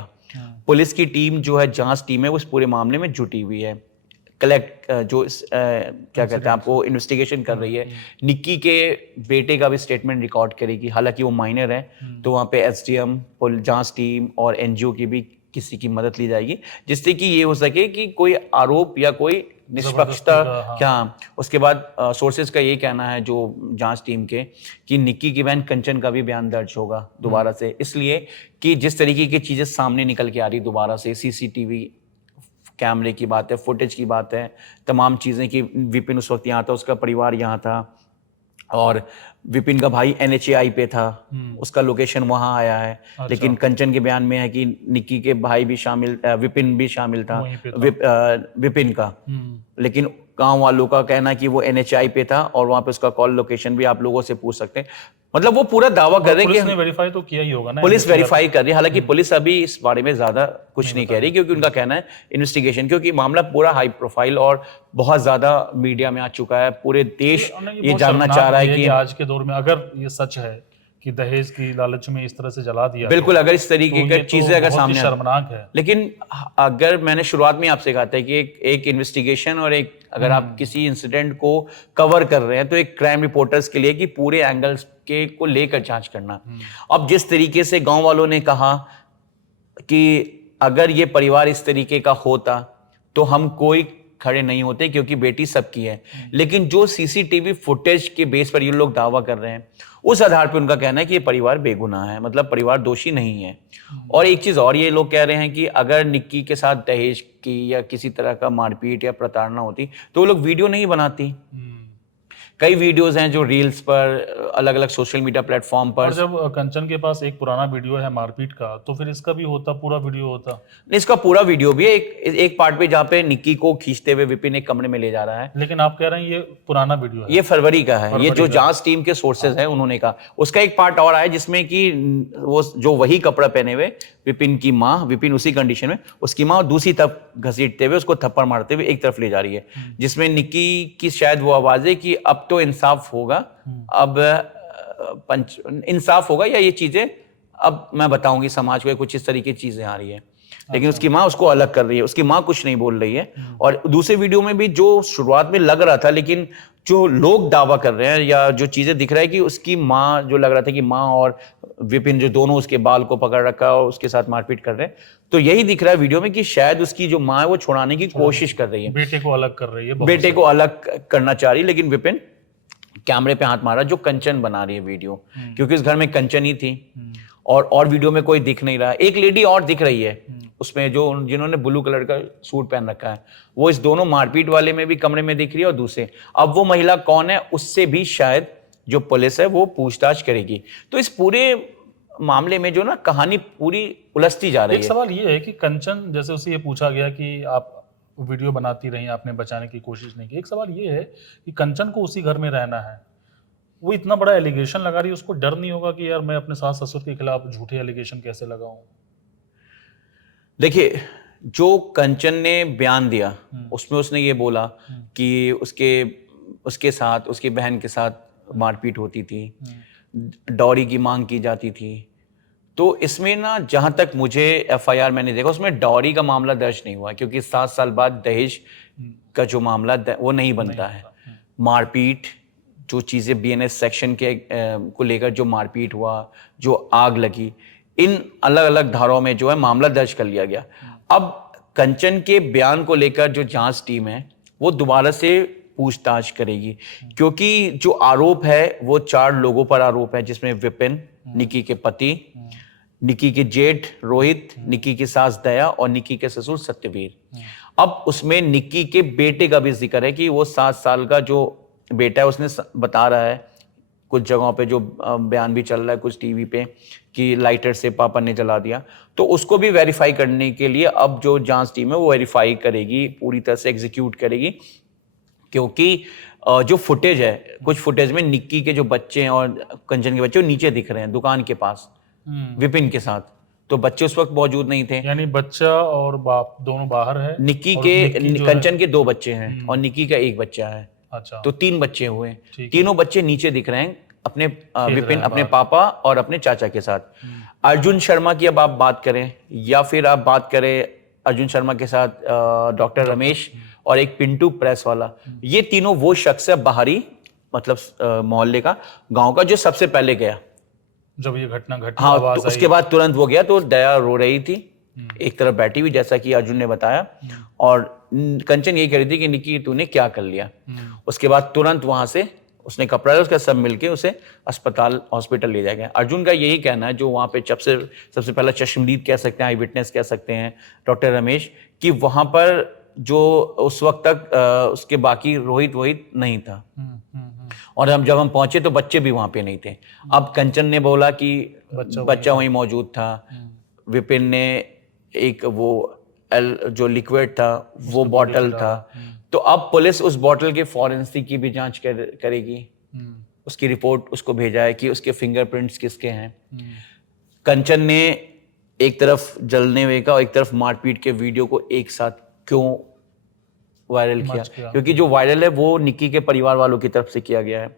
पुलिस की टीम जो है, जांच टीम है, वो इस पूरे मामले में जुटी हुई है, कलेक्ट क्या कहते हैं आपको, इन्वेस्टिगेशन कर रही है। निक्की के बेटे का भी स्टेटमेंट रिकॉर्ड करेगी, हालांकि वो माइनर है, तो वहाँ पे एसडीएम, जांच टीम और एनजीओ की भी किसी की मदद ली जाएगी, जिससे कि ये हो सके कि कोई आरोप या कोई निष्पक्षता क्या। उसके बाद सोर्सेज का ये कहना है जो जांच टीम के, कि निक्की की बहन कंचन का भी बयान दर्ज होगा दोबारा से, इसलिए कि जिस तरीके की चीजें सामने निकल के आ रही दोबारा से, सीसीटीवी कैमरे की बात है, फुटेज की बात है, तमाम चीजें कि विपिन उस वक्त यहाँ था, उसका परिवार यहाँ था, और विपिन का भाई NHAI पे था, उसका लोकेशन वहां आया है। अच्छा। लेकिन कंचन के बयान में है कि निक्की के भाई भी शामिल, विपिन भी शामिल था, विपिन का। लेकिन गांव वालों का कहना है कि वो NHAI पे था, और वहां पे उसका कॉल लोकेशन भी आप लोगों से पूछ सकते हैं। मतलब वो पूरा दावा कर रहे हैं कि पुलिस ने वेरीफाई तो किया ही होगा ना, पुलिस वेरीफाई कर रही है। हालांकि पुलिस अभी इस बारे में ज्यादा कुछ नहीं कह रही, क्योंकि उनका कहना है इन्वेस्टिगेशन, क्योंकि मामला पूरा हाई प्रोफाइल और बहुत ज्यादा मीडिया में आ चुका है, पूरे देश ये जानना चाह रहा है कि आज के दौर में अगर ये सच है कि दहेज की लालच में इस तरह से जला दिया, बिल्कुल, अगर इस तरीके की चीजें अगर सामने, शर्मनाक है। लेकिन अगर मैंने शुरुआत में आपसे कहा था कि एक इन्वेस्टिगेशन और एक अगर आप किसी इंसिडेंट को कवर कर रहे हैं तो एक क्राइम रिपोर्टर्स के लिए कि पूरे एंगल्स के को लेकर जांच करना। अब जिस तरीके से गांव वालों ने कहा कि अगर ये परिवार इस तरीके का होता तो हम कोई खड़े नहीं होते, क्योंकि बेटी सबकी है। लेकिन जो सीसीटीवी फुटेज के बेस पर ये लोग दावा कर रहे हैं, उस आधार पर उनका कहना है कि ये परिवार बेगुनाह है, मतलब परिवार दोषी नहीं है। और एक चीज और ये लोग कह रहे हैं कि अगर निक्की के साथ दहेज की या किसी तरह का मारपीट या प्रताड़ना होती तो वो लोग वीडियो नहीं बनाती, कई वीडियोस हैं जो रील्स पर, अलग अलग सोशल मीडिया प्लेटफॉर्म पर। और जब कंचन के पास एक पुराना वीडियो है मारपीट का, तो फिर इसका भी होता, पूरा वीडियो होता। इसका पूरा वीडियो भी है, एक पार्ट पे जहाँ पे निक्की को खींचते हुए विपिन एक कमरे में ले जा रहा है। लेकिन आप कह रहे हैं ये पुराना वीडियो है। ये फरवरी का है, ये जो जांच टीम के सोर्सेज अच्छा। हैं उन्होंने कहा। उसका एक पार्ट और आया जिसमें कि वो जो वही कपड़ा पहने हुए विपिन की माँ, विपिन उसी कंडीशन में, उसकी माँ दूसरी तरफ घसीटते हुए उसको थप्पड़ मारते हुए एक तरफ ले जा रही है, जिसमें निक्की की शायद वो आवाज है कि अब तो इंसाफ होगा, अब इंसाफ होगा, या ये चीजें अब मैं बताऊंगी समाज को, कुछ इस तरीके की चीजें आ रही है। लेकिन उसकी माँ उसको अलग कर रही है, उसकी माँ कुछ नहीं बोल रही है। और दूसरे वीडियो में भी जो शुरुआत में लग रहा था, लेकिन जो लोग दावा कर रहे हैं या जो चीजें दिख रहा है कि उसकी माँ, जो लग रहा था कि माँ और विपिन जो दोनों उसके बाल को पकड़ रखा और उसके साथ मारपीट कर रहे हैं, तो यही दिख रहा है वीडियो में कि शायद उसकी जो माँ है वो छुड़ाने की कोशिश कर रही है, बेटे को अलग कर रही है, बेटे को अलग करना चाह रही है। लेकिन विपिन कैमरे पे हाथ मारा, जो कंचन बना रही है वीडियो, क्योंकि इस घर में कंचन ही थी और वीडियो में कोई दिख नहीं रहा। एक लेडी और दिख रही है उसमें, जो जिन्होंने ब्लू कलर का सूट पहन रखा है, वो इस दोनों मारपीट वाले में भी कमरे में दिख रही है और दूसरे। अब वो महिला कौन है, उससे भी शायद जो पुलिस है वो पूछताछ करेगी। तो इस पूरे मामले में जो ना कहानी पूरी उलझती जा रही है। एक सवाल ये है कि कंचन, जैसे उसे ये पूछा गया कि आप वीडियो बनाती रही, आपने बचाने की कोशिश नहीं की। एक सवाल ये है कि कंचन को उसी घर में रहना है, वो इतना बड़ा एलिगेशन लगा रही है, उसको डर नहीं होगा कि यार मैं अपने सास ससुर के खिलाफ झूठे एलिगेशन कैसे लगाऊं? देखिए, जो कंचन ने बयान दिया उसमें उसने ये बोला कि उसके साथ, उसकी बहन के साथ मारपीट होती थी, डॉरी की मांग की जाती थी। तो इसमें ना, जहां तक मुझे एफआईआर मैंने देखा, उसमें डॉरी का मामला दर्ज नहीं हुआ, क्योंकि 7 साल बाद दहेज का जो मामला वो नहीं बनता है। मारपीट, जो चीजें बीएनएस सेक्शन के को लेकर जो मारपीट हुआ, जो आग लगी, इन अलग अलग धाराओं में जो है मामला दर्ज कर लिया गया। अब कंचन के बयान को लेकर जो जांच टीम है वो दोबारा से पूछताछ करेगी, क्योंकि जो आरोप है वो 4 लोगों पर आरोप है, जिसमें विपिन, निक्की के पति, निक्की के जेठ रोहित, निक्की की सास दया और निक्की के ससुर सत्यवीर। अब उसमें निक्की के बेटे का भी जिक्र है कि वो 7 साल का जो बेटा है, उसने बता रहा है कुछ जगहों पे, जो बयान भी चल रहा है कुछ टीवी पे, कि लाइटर से पापा ने जला दिया। तो उसको भी वेरीफाई करने के लिए अब जो जांच टीम है वो वेरीफाई करेगी, पूरी तरह से एग्जीक्यूट करेगी, क्योंकि जो फुटेज है, कुछ फुटेज में निक्की के जो बच्चे हैं और कंचन के बच्चे वो नीचे दिख रहे हैं दुकान के पास विपिन के साथ। तो बच्चे उस वक्त मौजूद नहीं थे, यानी बच्चा और बाप दोनों बाहर है। निक्की के, कंचन के 2 बच्चे हैं और निक्की का 1 बच्चा है। अच्छा, तो 3 बच्चे हुए। तीनों बच्चे नीचे दिख रहे हैं अपने विपिन अपने पापा और अपने चाचा के साथ। अर्जुन शर्मा की अब आप बात करें, या फिर आप बात करें अर्जुन शर्मा के साथ डॉक्टर रमेश और एक पिंटू प्रेस वाला, ये तीनों वो शख्स है बाहरी, मतलब मोहल्ले का, गांव का, जो सबसे पहले गया जब ये घटना घटी। हाँ, तो उसके बाद तुरंत वो गया। तो दया रो रही थी एक तरफ बैठी हुई, जैसा कि अर्जुन ने बताया, और कंचन यही कह रही थी कि निक्की तूने क्या कर लिया। उसके बाद तुरंत वहां से उसने कपड़ा लिया, उसका सब मिलके उसे अस्पताल, हॉस्पिटल ले जाया गया। अर्जुन का यही कहना है, जो वहां पे सबसे पहला चश्मदीद कह सकते हैं, आई विटनेस कह सकते हैं डॉक्टर रमेश, कि वहां पर जो उस वक्त तक उसके बाकी रोहित नहीं था, और जब हम पहुंचे तो बच्चे भी वहां पे नहीं थे। अब कंचन ने बोला कि बच्चा वहीं मौजूद था, विपिन ने एक वो जो लिक्विड था वो बॉटल था। तो अब पुलिस उस बॉटल के फॉरेंसिक की भी जांच करेगी, उसकी रिपोर्ट उसको भेजा है कि उसके फिंगरप्रिंट्स किसके हैं। कंचन ने एक तरफ जलने हुए का और एक तरफ मारपीट के वीडियो को एक साथ क्यों वायरल किया, क्योंकि जो वायरल है वो निक्की के परिवार वालों की तरफ से किया गया है।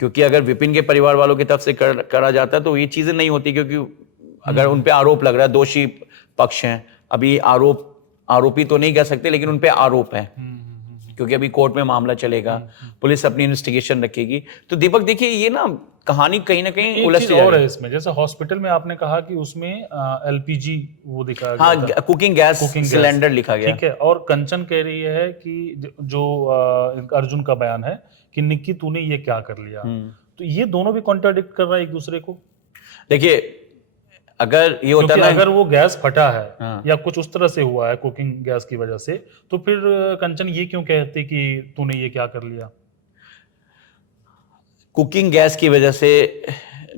क्योंकि अगर विपिन के परिवार वालों की तरफ से करा जाता तो ये चीजें नहीं होती, क्योंकि अगर उन पे आरोप लग रहा है, दोषी पक्ष हैं, अभी आरोपी तो नहीं कह सकते, लेकिन उन पे आरोप है, क्योंकि अभी कोर्ट में मामला चलेगा, पुलिस अपनी इन्वेस्टिगेशन रखेगी। तो दीपक देखिए, ये ना कहानी कहीं ना कहीं उलझती और है इसमें। जैसे हॉस्पिटल में आपने कहा कि उसमें एलपीजी वो दिखाया गया, हाँ, कुकिंग गैस सिलेंडर लिखा गया, ठीक है। और कंचन कह रही है कि जो अर्जुन का बयान है कि निक्की तूने ये क्या कर लिया। तो ये दोनों भी कॉन्ट्राडिक्ट कर रहा है एक दूसरे को। देखिए, अगर ये होता ना, अगर वो गैस फटा है या कुछ उस तरह से हुआ है कुकिंग गैस की वजह से, तो फिर कंचन ये क्यों कहती कि तूने ये क्या कर लिया। कुकिंग गैस की वजह से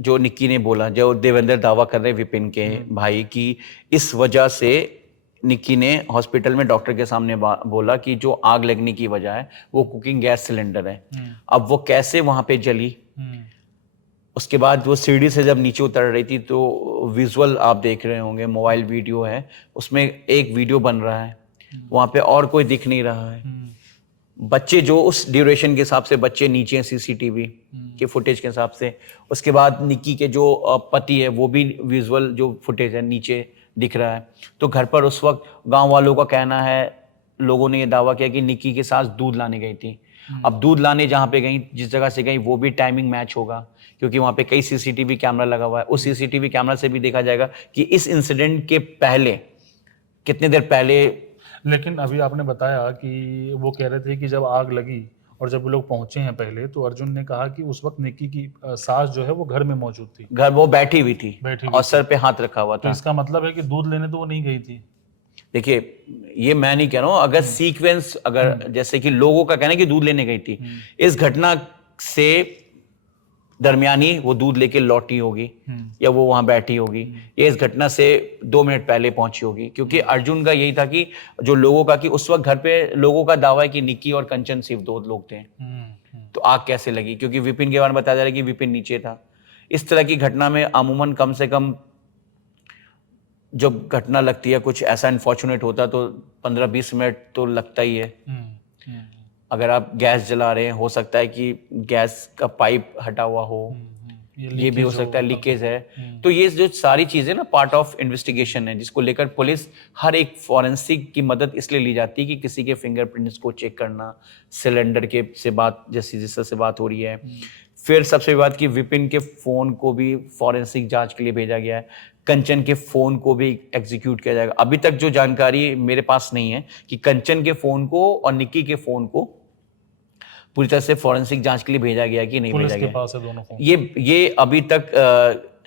जो निक्की ने बोला, जो देवेंद्र दावा कर रहे हैं विपिन के भाई की, इस वजह से निक्की ने हॉस्पिटल में डॉक्टर के सामने बोला कि जो आग लगने की वजह है वो कुकिंग गैस सिलेंडर है। अब वो कैसे वहां पे जली, उसके बाद वो सीढ़ी से जब नीचे उतर रही थी तो विजुअल आप देख रहे होंगे, मोबाइल वीडियो है, उसमें एक वीडियो बन रहा है, वहां पे और कोई दिख नहीं रहा है। बच्चे जो उस ड्यूरेशन के हिसाब से बच्चे नीचे हैं सीसीटीवी के फुटेज के हिसाब से। उसके बाद निक्की के जो पति है वो भी विजुअल जो फुटेज है नीचे दिख रहा है। तो घर पर उस वक्त गांव वालों का कहना है, लोगों ने ये दावा किया कि निक्की की सास दूध लाने गई थी। अब दूध लाने जहाँ पे गई, जिस जगह से गई, वो भी टाइमिंग मैच होगा क्योंकि वहाँ पे कई सीसीटीवी कैमरा लगा हुआ है। उस सीसीटीवी कैमरा से भी देखा जाएगा कि इस इंसिडेंट के पहले कितने देर पहले। लेकिन अभी आपने बताया कि वो कह रहे थे कि जब आग लगी और जब वो लोग पहुंचे हैं पहले, तो अर्जुन ने कहा कि उस वक्त निक्की की सास जो है वो घर में मौजूद थी, घर वो बैठी हुई थी और सर पे हाथ रखा हुआ तो था। इसका मतलब है कि दूध लेने तो वो नहीं गई थी। देखिए, ये मैं नहीं कह रहा हूं, अगर सीक्वेंस, अगर जैसे कि लोगों का कहना है कि दूध लेने गई थी, इस घटना से दरमियानी वो दूध लेके लौटी होगी या वो वहां बैठी होगी, ये इस घटना से 2 मिनट पहले पहुंची होगी। क्योंकि अर्जुन का यही था कि जो लोगों का, कि उस वक्त घर पे लोगों का दावा है कि निक्की और कंचन सिर्फ 2 लोग थे। तो आग कैसे लगी? क्योंकि विपिन के बारे में बताया जा रहा है कि विपिन नीचे था। इस तरह की घटना में अमूमन कम से कम जब घटना लगती है, कुछ ऐसा अनफॉर्चुनेट होता तो 15-20 मिनट तो लगता ही है। अगर आप गैस जला रहे हैं, हो सकता है कि गैस का पाइप हटा हुआ हो, ये भी हो सकता है लीकेज है। तो ये जो सारी चीजें ना पार्ट ऑफ इन्वेस्टिगेशन है, जिसको लेकर पुलिस हर एक फॉरेंसिक की मदद इसलिए ली जाती है कि किसी के फिंगरप्रिंट्स को चेक करना, सिलेंडर के से बात, जैसी जिस तरह से बात हो रही है। फिर सबसे बात कि विपिन के फोन को भी फॉरेंसिक जांच के लिए भेजा गया है, कंचन के फोन को भी एग्जीक्यूट किया जाएगा। अभी तक जो जानकारी मेरे पास नहीं है कि कंचन के फोन को और निक्की के फोन को पूरी तरह से फॉरेंसिक जांच के लिए भेजा गया कि नहीं भेजा गया। पास है दोनों फोन। ये अभी तक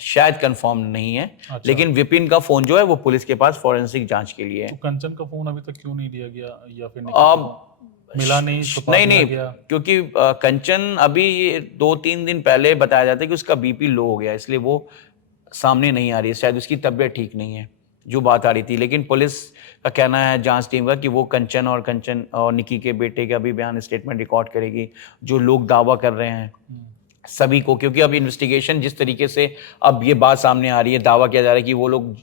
शायद कंफर्म नहीं है। अच्छा। लेकिन विपिन का फोन जो है वो पुलिस के पास फॉरेंसिक जांच के लिए है। तो कंचन का फोन अभी तक क्यों नहीं दिया गया, या फिर मिला नहीं, नहीं, क्योंकि कंचन अभी 2-3 दिन पहले बताया जाता है कि उसका बीपी लो हो गया, इसलिए वो सामने नहीं आ रही है, शायद उसकी तबीयत ठीक नहीं है, जो बात आ रही थी। लेकिन पुलिस का कहना है, जांच टीम का, कि वो कंचन और निक्की के बेटे का भी बयान, स्टेटमेंट रिकॉर्ड करेगी। जो लोग दावा कर रहे हैं सभी को, क्योंकि अब इन्वेस्टिगेशन जिस तरीके से अब ये बात सामने आ रही है, दावा किया जा रहा है कि वो लोग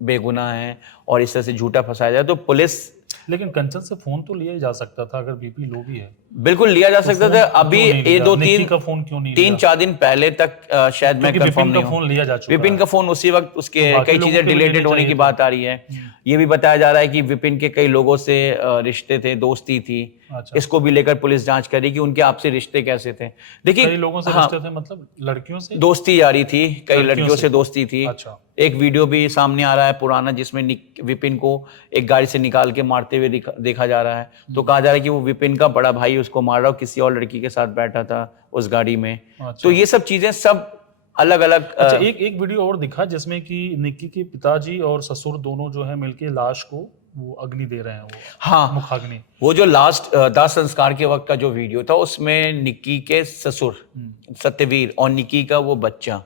बेगुनाह हैं और इस तरह से झूठा फंसाया जाए, तो पुलिस। लेकिन कंचन से फोन तो लिया ही जा सकता था, अगर बीपी लो भी है। बिल्कुल लिया जा सकता था। अभी ये 2-3-4 दिन पहले तक शायद मैं कंफर्म नहीं हूं, फोन लिया जा चुका। विपिन का फोन उसी वक्त उसके कई चीजें डिलीटेड होने की बात आ रही है। ये भी बताया जा रहा है कि विपिन के कई लोगों से रिश्ते थे, दोस्ती थी। अच्छा। इसको भी लेकर पुलिस जांच करी कि उनके आपसी रिश्ते कैसे थे। देखिए, कई लोगों से रिश्ते थे, मतलब लड़कियों से दोस्ती आ रही थी, कई लड़कियों से दोस्ती थी। अच्छा। एक वीडियो भी सामने आ रहा है पुराना, जिसमें विपिन को एक गाड़ी से निकाल के मारते हुए देखा जा रहा है। तो कहा जा रहा है कि वो विपिन का बड़ा भाई उसको मार रहा, किसी और लड़की के साथ बैठा था उस गाड़ी में। अच्छा। तो ये सब चीजें सब अलग अलग। अच्छा, एक वीडियो और दिखा जिसमें कि निक्की के पिताजी और ससुर दोनों जो है मिलके लाश को वो अग्नि दे रहे हैं, वो हाँ, मुखाग्नि। वो जो लास्ट दाह संस्कार के वक्त का जो वीडियो था, उसमें निक्की के ससुर सत्यवीर और निक्की का वो बच्चा,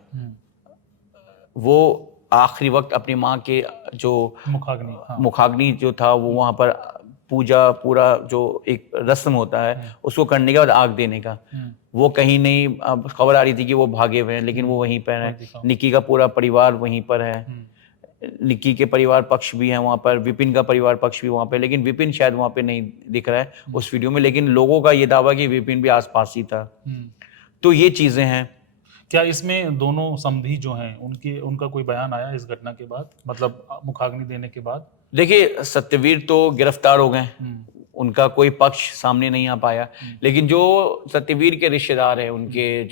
वो आखिरी वक्त अपनी माँ के जो मुखाग्नि जो था, वो वहां पर पूजा, पूरा जो एक रस्म होता है उसको करने के बाद आग देने का, वो कहीं नहीं। खबर आ रही थी कि वो भागे हुए हैं, लेकिन वो वहीं पर है। निक्की का पूरा परिवार वहीं पर है, निक्की के परिवार पक्ष भी है वहां पर, विपिन का परिवार पक्ष भी वहां पर, लेकिन विपिन शायद वहां पे नहीं दिख रहा है उस वीडियो में। लेकिन लोगों का ये दावा कि विपिन भी आसपास ही था। तो ये चीजें हैं। क्या इसमें दोनों समधी जो हैं उनका कोई बयान आया इस घटना के बाद, मतलब मुखाग्नि देने के बाद? देखिए, सत्यवीर तो गिरफ्तार हो गए, उनका कोई पक्ष सामने नहीं आ पाया। लेकिन जो सत्यवीर के रिश्तेदार हैं, उनके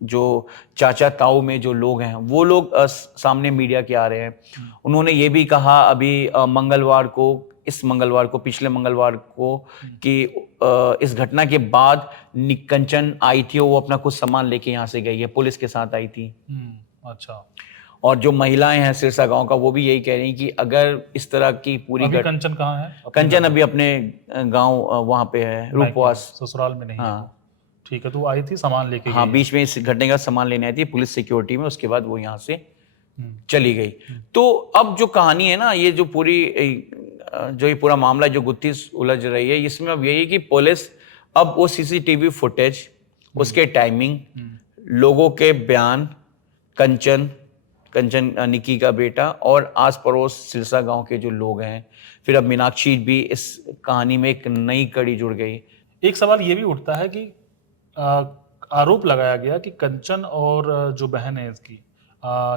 जो चाचा ताऊ में जो लोग हैं, वो लोग सामने मीडिया के आ रहे हैं। उन्होंने ये भी कहा अभी पिछले मंगलवार को कि इस घटना के बाद कंचन आई थी, वो अपना कुछ सामान लेके यहाँ से गई है, पुलिस के साथ आई थी। अच्छा। और जो महिलाएं हैं सिरसा गांव का, वो भी यही कह रही हैं कि अगर इस तरह की पूरी कंचन कहाँ है? कंचन अभी अपने गांव वहां पे है, रूपवास, ससुराल में नहीं। हाँ, ठीक है, तो वो आई थी सामान लेके हाँ, गई बीच में इस घटने का सामान लेने आई थी पुलिस सिक्योरिटी में, उसके बाद वो यहाँ से हम्म, चली गई। तो अब जो कहानी है ना, ये जो पूरी जो ये पूरा मामला जो गुत्थी उलझ रही है, इसमें अब यही कि पुलिस अब वो सीसीटीवी फुटेज, उसके टाइमिंग, लोगों के बयान, कंचन निक्की का बेटा और आस पड़ोस सिरसा गांव के जो लोग हैं, फिर अब मीनाक्षी भी इस कहानी में एक नई कड़ी जुड़ गई। एक सवाल ये भी उठता है कि आरोप लगाया गया कि कंचन और जो बहन है इसकी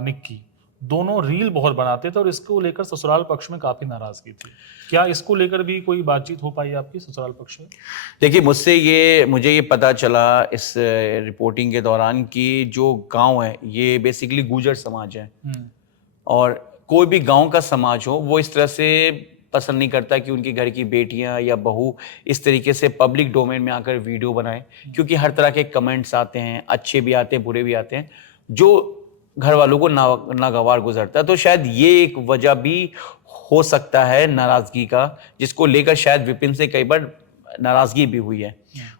निक्की, दोनों रील बहुत बनाते थे और इसको लेकर ससुराल पक्ष में काफी नाराजगी थी। क्या इसको लेकर भी कोई बातचीत हो पाई आपकी ससुराल पक्ष में? देखिए, मुझे ये पता चला इस रिपोर्टिंग के दौरान कि जो गांव है ये बेसिकली गुर्जर समाज है, और कोई भी गांव का समाज हो वो इस तरह से पसंद नहीं करता कि उनके घर की बेटियां या बहू इस तरीके से पब्लिक डोमेन में आकर वीडियो बनाए, क्योंकि हर तरह के कमेंट्स आते हैं, अच्छे भी आते हैं, बुरे भी आते हैं, जो घर वालों को नागवार गुजरता है। तो शायद ये एक वजह भी हो सकता है नाराजगी का, जिसको लेकर शायद विपिन से कई बार नाराजगी भी हुई है।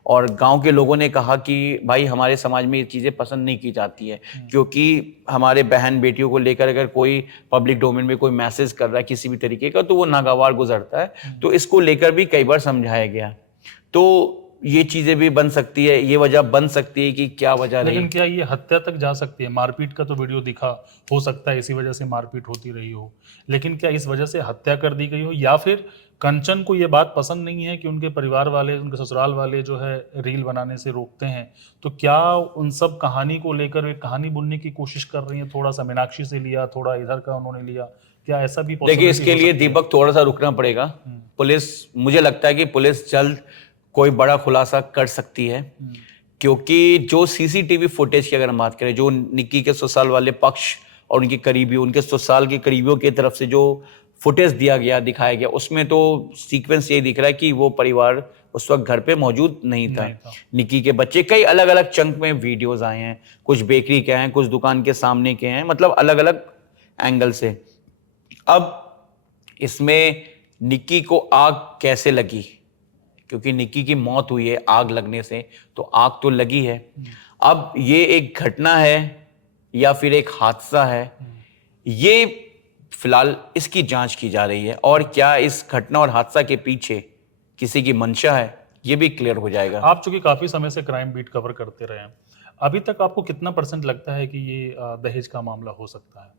और गांव के लोगों ने कहा कि भाई हमारे समाज में ये चीज़ें पसंद नहीं की जाती है, क्योंकि हमारे बहन बेटियों को लेकर अगर कोई पब्लिक डोमेन में कोई मैसेज कर रहा है किसी भी तरीके का, तो वो नागवार गुजरता है। तो इसको लेकर भी कई बार समझाया गया। तो ये चीजें भी बन सकती है, ये वजह बन सकती है कि क्या वजह रही। लेकिन क्या ये हत्या तक जा सकती है? मारपीट का तो वीडियो दिखा, हो सकता है इसी वजह से मारपीट होती रही हो, लेकिन क्या इस वजह से हत्या कर दी गई हो, या फिर कंचन को ये बात पसंद नहीं है कि उनके परिवार वाले, उनके ससुराल वाले जो है रील बनाने से रोकते हैं? तो क्या उन सब कहानी को लेकर वे कहानी बुनने की कोशिश कर रही है? थोड़ा सा मीनाक्षी से लिया, थोड़ा इधर का उन्होंने लिया, क्या ऐसा भी? देखिए, इसके लिए दीपक थोड़ा सा रुकना पड़ेगा। पुलिस, मुझे लगता है कि पुलिस जल्द कोई बड़ा खुलासा कर सकती है, क्योंकि जो सीसीटीवी फुटेज की अगर हम बात करें, जो निक्की के ससुराल वाले पक्ष और उनके करीबी, उनके ससुराल के करीबियों की तरफ से जो फुटेज दिखाया गया, उसमें तो सीक्वेंस यही दिख रहा है कि वो परिवार उस वक्त घर पे मौजूद नहीं था। निक्की के बच्चे, कई अलग अलग चंक में वीडियोस आए हैं, कुछ बेकरी के हैं, कुछ दुकान के सामने के हैं, मतलब अलग अलग एंगल से। अब इसमें निक्की को आग कैसे लगी, क्योंकि निक्की की मौत हुई है आग लगने से, तो आग तो लगी है। अब ये एक घटना है या फिर एक हादसा है, ये फिलहाल इसकी जांच की जा रही है, और क्या इस घटना और हादसा के पीछे किसी की मंशा है, ये भी क्लियर हो जाएगा। आप चूंकि काफी समय से क्राइम बीट कवर करते रहे हैं, अभी तक आपको कितना % लगता है कि ये दहेज का मामला हो सकता है?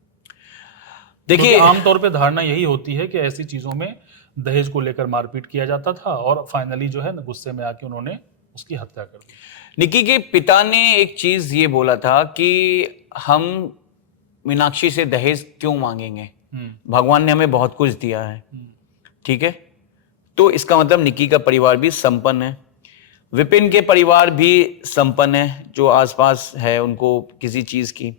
देखिए, आमतौर पे धारणा यही होती है कि ऐसी चीजों में दहेज को लेकर मारपीट किया जाता था और फाइनली जो है गुस्से में आके उन्होंने उसकी हत्या कर दी। निक्की के पिता ने एक चीज ये बोला था कि हम मीनाक्षी से दहेज क्यों मांगेंगे, भगवान ने हमें बहुत कुछ दिया है, ठीक है। तो इसका मतलब निक्की का परिवार भी संपन्न है, विपिन के परिवार भी संपन्न है, जो आसपास है उनको किसी चीज की।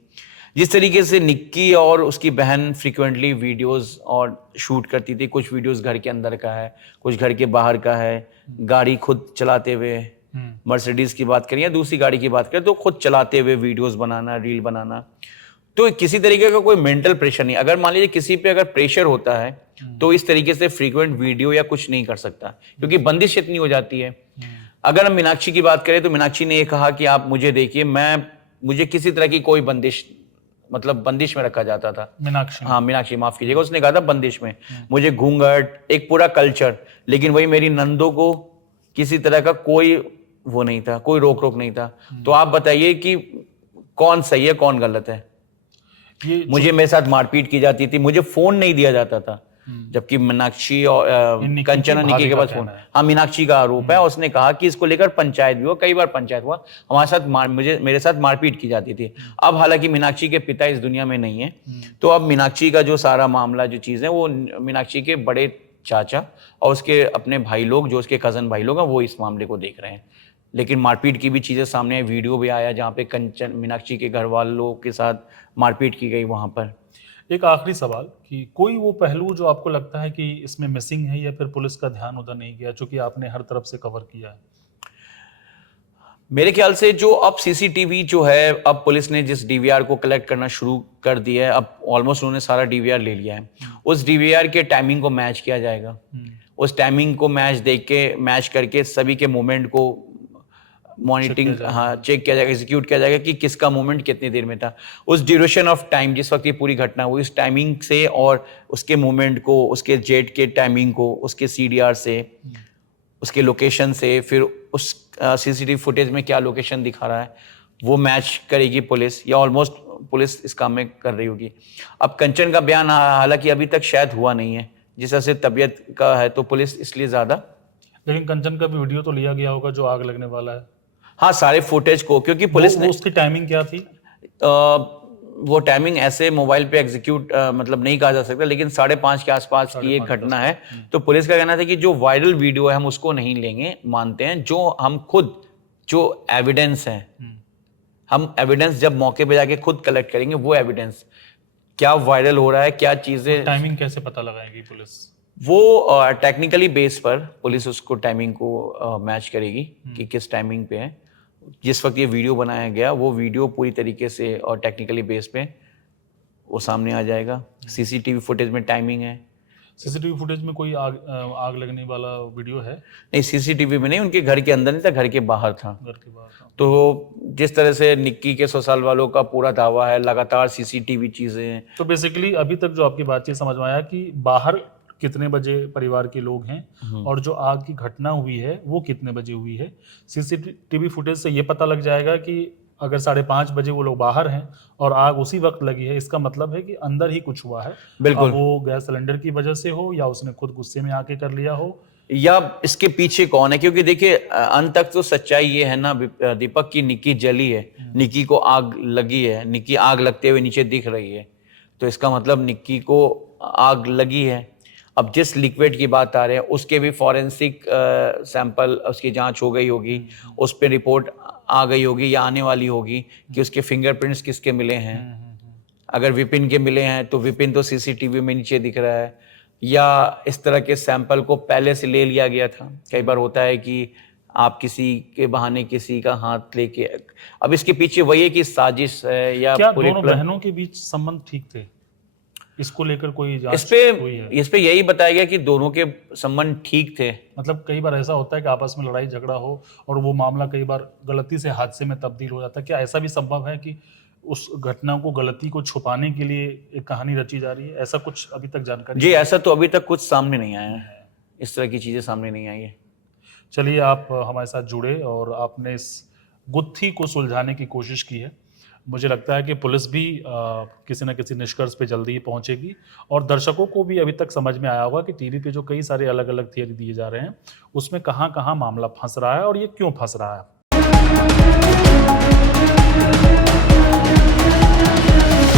जिस तरीके से निक्की और उसकी बहन फ्रीक्वेंटली वीडियोस और शूट करती थी, कुछ वीडियोस घर के अंदर का है, कुछ घर के बाहर का है, गाड़ी खुद चलाते हुए, मर्सिडीज की बात करें या दूसरी गाड़ी की बात करें, तो खुद चलाते हुए वीडियोस बनाना, रील बनाना, तो किसी तरीके का कोई मेंटल प्रेशर नहीं। अगर मान लीजिए किसी पे अगर प्रेशर होता है तो इस तरीके से फ्रीक्वेंट वीडियो या कुछ नहीं कर सकता, क्योंकि बंदिश इतनी हो जाती है। अगर हम मीनाक्षी की बात करें तो मीनाक्षी ने ये कहा कि आप मुझे देखिए, मुझे किसी तरह की कोई बंदिश, मतलब बंदिश में रखा जाता था। मीनाक्षी माफ कीजिएगा, उसने कहा था बंदिश में, मुझे घूंघट, एक पूरा कल्चर, लेकिन वही मेरी नंदों को किसी तरह का कोई वो नहीं था, कोई रोक नहीं था। तो आप बताइए कि कौन सही है कौन गलत है? मुझे मेरे साथ मारपीट की जाती थी, मुझे फोन नहीं दिया जाता था, जबकि मीनाक्षी और कंचन और निक्की के पास फोन। हाँ, मीनाक्षी का आरोप है, उसने कहा कि इसको लेकर पंचायत भी हुआ, कई बार पंचायत हुआ, हमारे साथ मेरे साथ मारपीट की जाती थी। अब हालांकि मीनाक्षी के पिता इस दुनिया में नहीं है, तो अब मीनाक्षी का जो सारा मामला, जो चीज है, वो मीनाक्षी के बड़े चाचा और उसके अपने भाई लोग, जो उसके कजन भाई लोग हैं, वो इस मामले को देख रहे हैं। लेकिन मारपीट की भी चीजें सामने आई, वीडियो भी आया जहाँ पे कंचन, मीनाक्षी के घर वालों के साथ मारपीट की गई वहां पर। एक आखिरी सवाल कि कोई वो पहलू जो आपको लगता है कि इसमें मिसिंग है, या फिर पुलिस का ध्यान उधर नहीं गया, चूंकि आपने हर तरफ से कवर किया है? मेरे ख्याल से जो अब सीसीटीवी जो है, अब पुलिस ने जिस डीवीआर को कलेक्ट करना शुरू कर दिया है, अब ऑलमोस्ट उन्होंने सारा डीवीआर ले लिया है, उस डीवीआर के टाइमिंग को मैच किया जाएगा। उस टाइमिंग को मैच करके सभी के मूवमेंट को मॉनिटरिंग, हाँ, चेक किया जाएगा, एग्जीक्यूट किया जाएगा कि किसका मूवमेंट कितनी देर में था। उस ड्यूरेशन ऑफ टाइम, जिस वक्त ये पूरी घटना हुई, उस टाइमिंग से और उसके मूवमेंट को, उसके जेट के टाइमिंग को, उसके सीडीआर से, उसके लोकेशन से, फिर उस सीसीटीवी फुटेज में क्या लोकेशन दिखा रहा है, वो मैच करेगी पुलिस, या ऑलमोस्ट पुलिस इस काम में कर रही होगी। अब कंचन का बयान हालांकि अभी तक शायद हुआ नहीं है, जिस तरह से तबीयत का है, तो पुलिस इसलिए ज़्यादा। लेकिन कंचन का भी वीडियो तो लिया गया होगा जो आग लगने वाला है। हाँ, सारे फुटेज को, क्योंकि पुलिस ने उसकी टाइमिंग क्या थी? वो टाइमिंग ऐसे मोबाइल पे एग्जीक्यूट मतलब नहीं कहा जा सकता, लेकिन 5:30 के आसपास की एक घटना है। तो पुलिस का कहना था कि जो वायरल वीडियो है हम उसको नहीं लेंगे, मानते हैं जो हम खुद, जो एविडेंस है, हम एविडेंस जब मौके पे जाके खुद कलेक्ट करेंगे, वो एविडेंस क्या वायरल हो रहा है, क्या चीजें। टाइमिंग कैसे पता लगाएगी पुलिस? वो टेक्निकली बेस पर पुलिस उसको टाइमिंग को मैच करेगी कि किस टाइमिंग पे है। जिस वक्त ये वीडियो बनाया गया, वो वीडियो पूरी तरीके से और टेक्निकली बेस पे वो सामने आ जाएगा। सीसीटीवी फुटेज में टाइमिंग है। सीसीटीवी फुटेज में कोई आग लगने वाला वीडियो है? नहीं, सीसीटीवी में नहीं, उनके घर के अंदर नहीं था, घर के बाहर था। घर के बाहर था। तो जिस तरह से निक्की के ससुराल वालों का पूरा दावा है, लगातार सीसीटीवी चीजें हैं। तो बेसिकली अभी तक जो आपकी बातचीत समझ में आया कि बाहर कितने बजे परिवार के लोग हैं और जो आग की घटना हुई है वो कितने बजे हुई है। सीसीटीवी फुटेज से ये पता लग जाएगा कि अगर 5:30 बजे वो लोग बाहर हैं और आग उसी वक्त लगी है, इसका मतलब है कि अंदर ही कुछ हुआ है। बिल्कुल। अब वो गैस सिलेंडर की वजह से हो या उसने खुद गुस्से में आके कर लिया हो, या इसके पीछे कौन है। क्योंकि देखिए, अंत तक तो सच्चाई ये है ना दीपक, की निक्की जली है, निक्की को आग लगी है, निक्की आग लगते हुए नीचे दिख रही है, तो इसका मतलब निक्की को आग लगी है। अब जिस लिक्विड की बात आ रही है, उसके भी फॉरेंसिक सैंपल, उसकी जांच हो गई होगी, उस पर रिपोर्ट आ गई होगी या आने वाली होगी कि उसके फिंगरप्रिंट्स किसके मिले हैं। अगर विपिन के मिले हैं तो विपिन तो सीसीटीवी में नीचे दिख रहा है, या इस तरह के सैंपल को पहले से ले लिया गया था। कई बार होता है कि आप किसी के बहाने किसी का हाथ लेके, अब इसके पीछे वही है कि साजिश है या क्या दोनों बहनों के बीच संबंध ठीक थे? इसको लेकर कोई जांच हुई है? इस पे यही बताया गया कि दोनों के संबंध ठीक थे। मतलब कई बार ऐसा होता है कि आपस में लड़ाई झगड़ा हो और वो मामला कई बार गलती से हादसे में तब्दील हो जाता है। क्या ऐसा भी संभव है कि उस घटना को, गलती को छुपाने के लिए एक कहानी रची जा रही है? ऐसा कुछ अभी तक जानकारी? जी, ऐसा तो अभी तक कुछ सामने नहीं आया है, इस तरह की चीजें सामने नहीं आई है। चलिए, आप हमारे साथ जुड़े और आपने इस गुत्थी को सुलझाने की कोशिश की है। मुझे लगता है कि पुलिस भी किसी न किसी निष्कर्ष पे जल्दी ही पहुंचेगी और दर्शकों को भी अभी तक समझ में आया होगा कि टीवी पे जो कई सारे अलग अलग थियरी दिए जा रहे हैं, उसमें कहाँ कहाँ मामला फंस रहा है और ये क्यों फंस रहा है।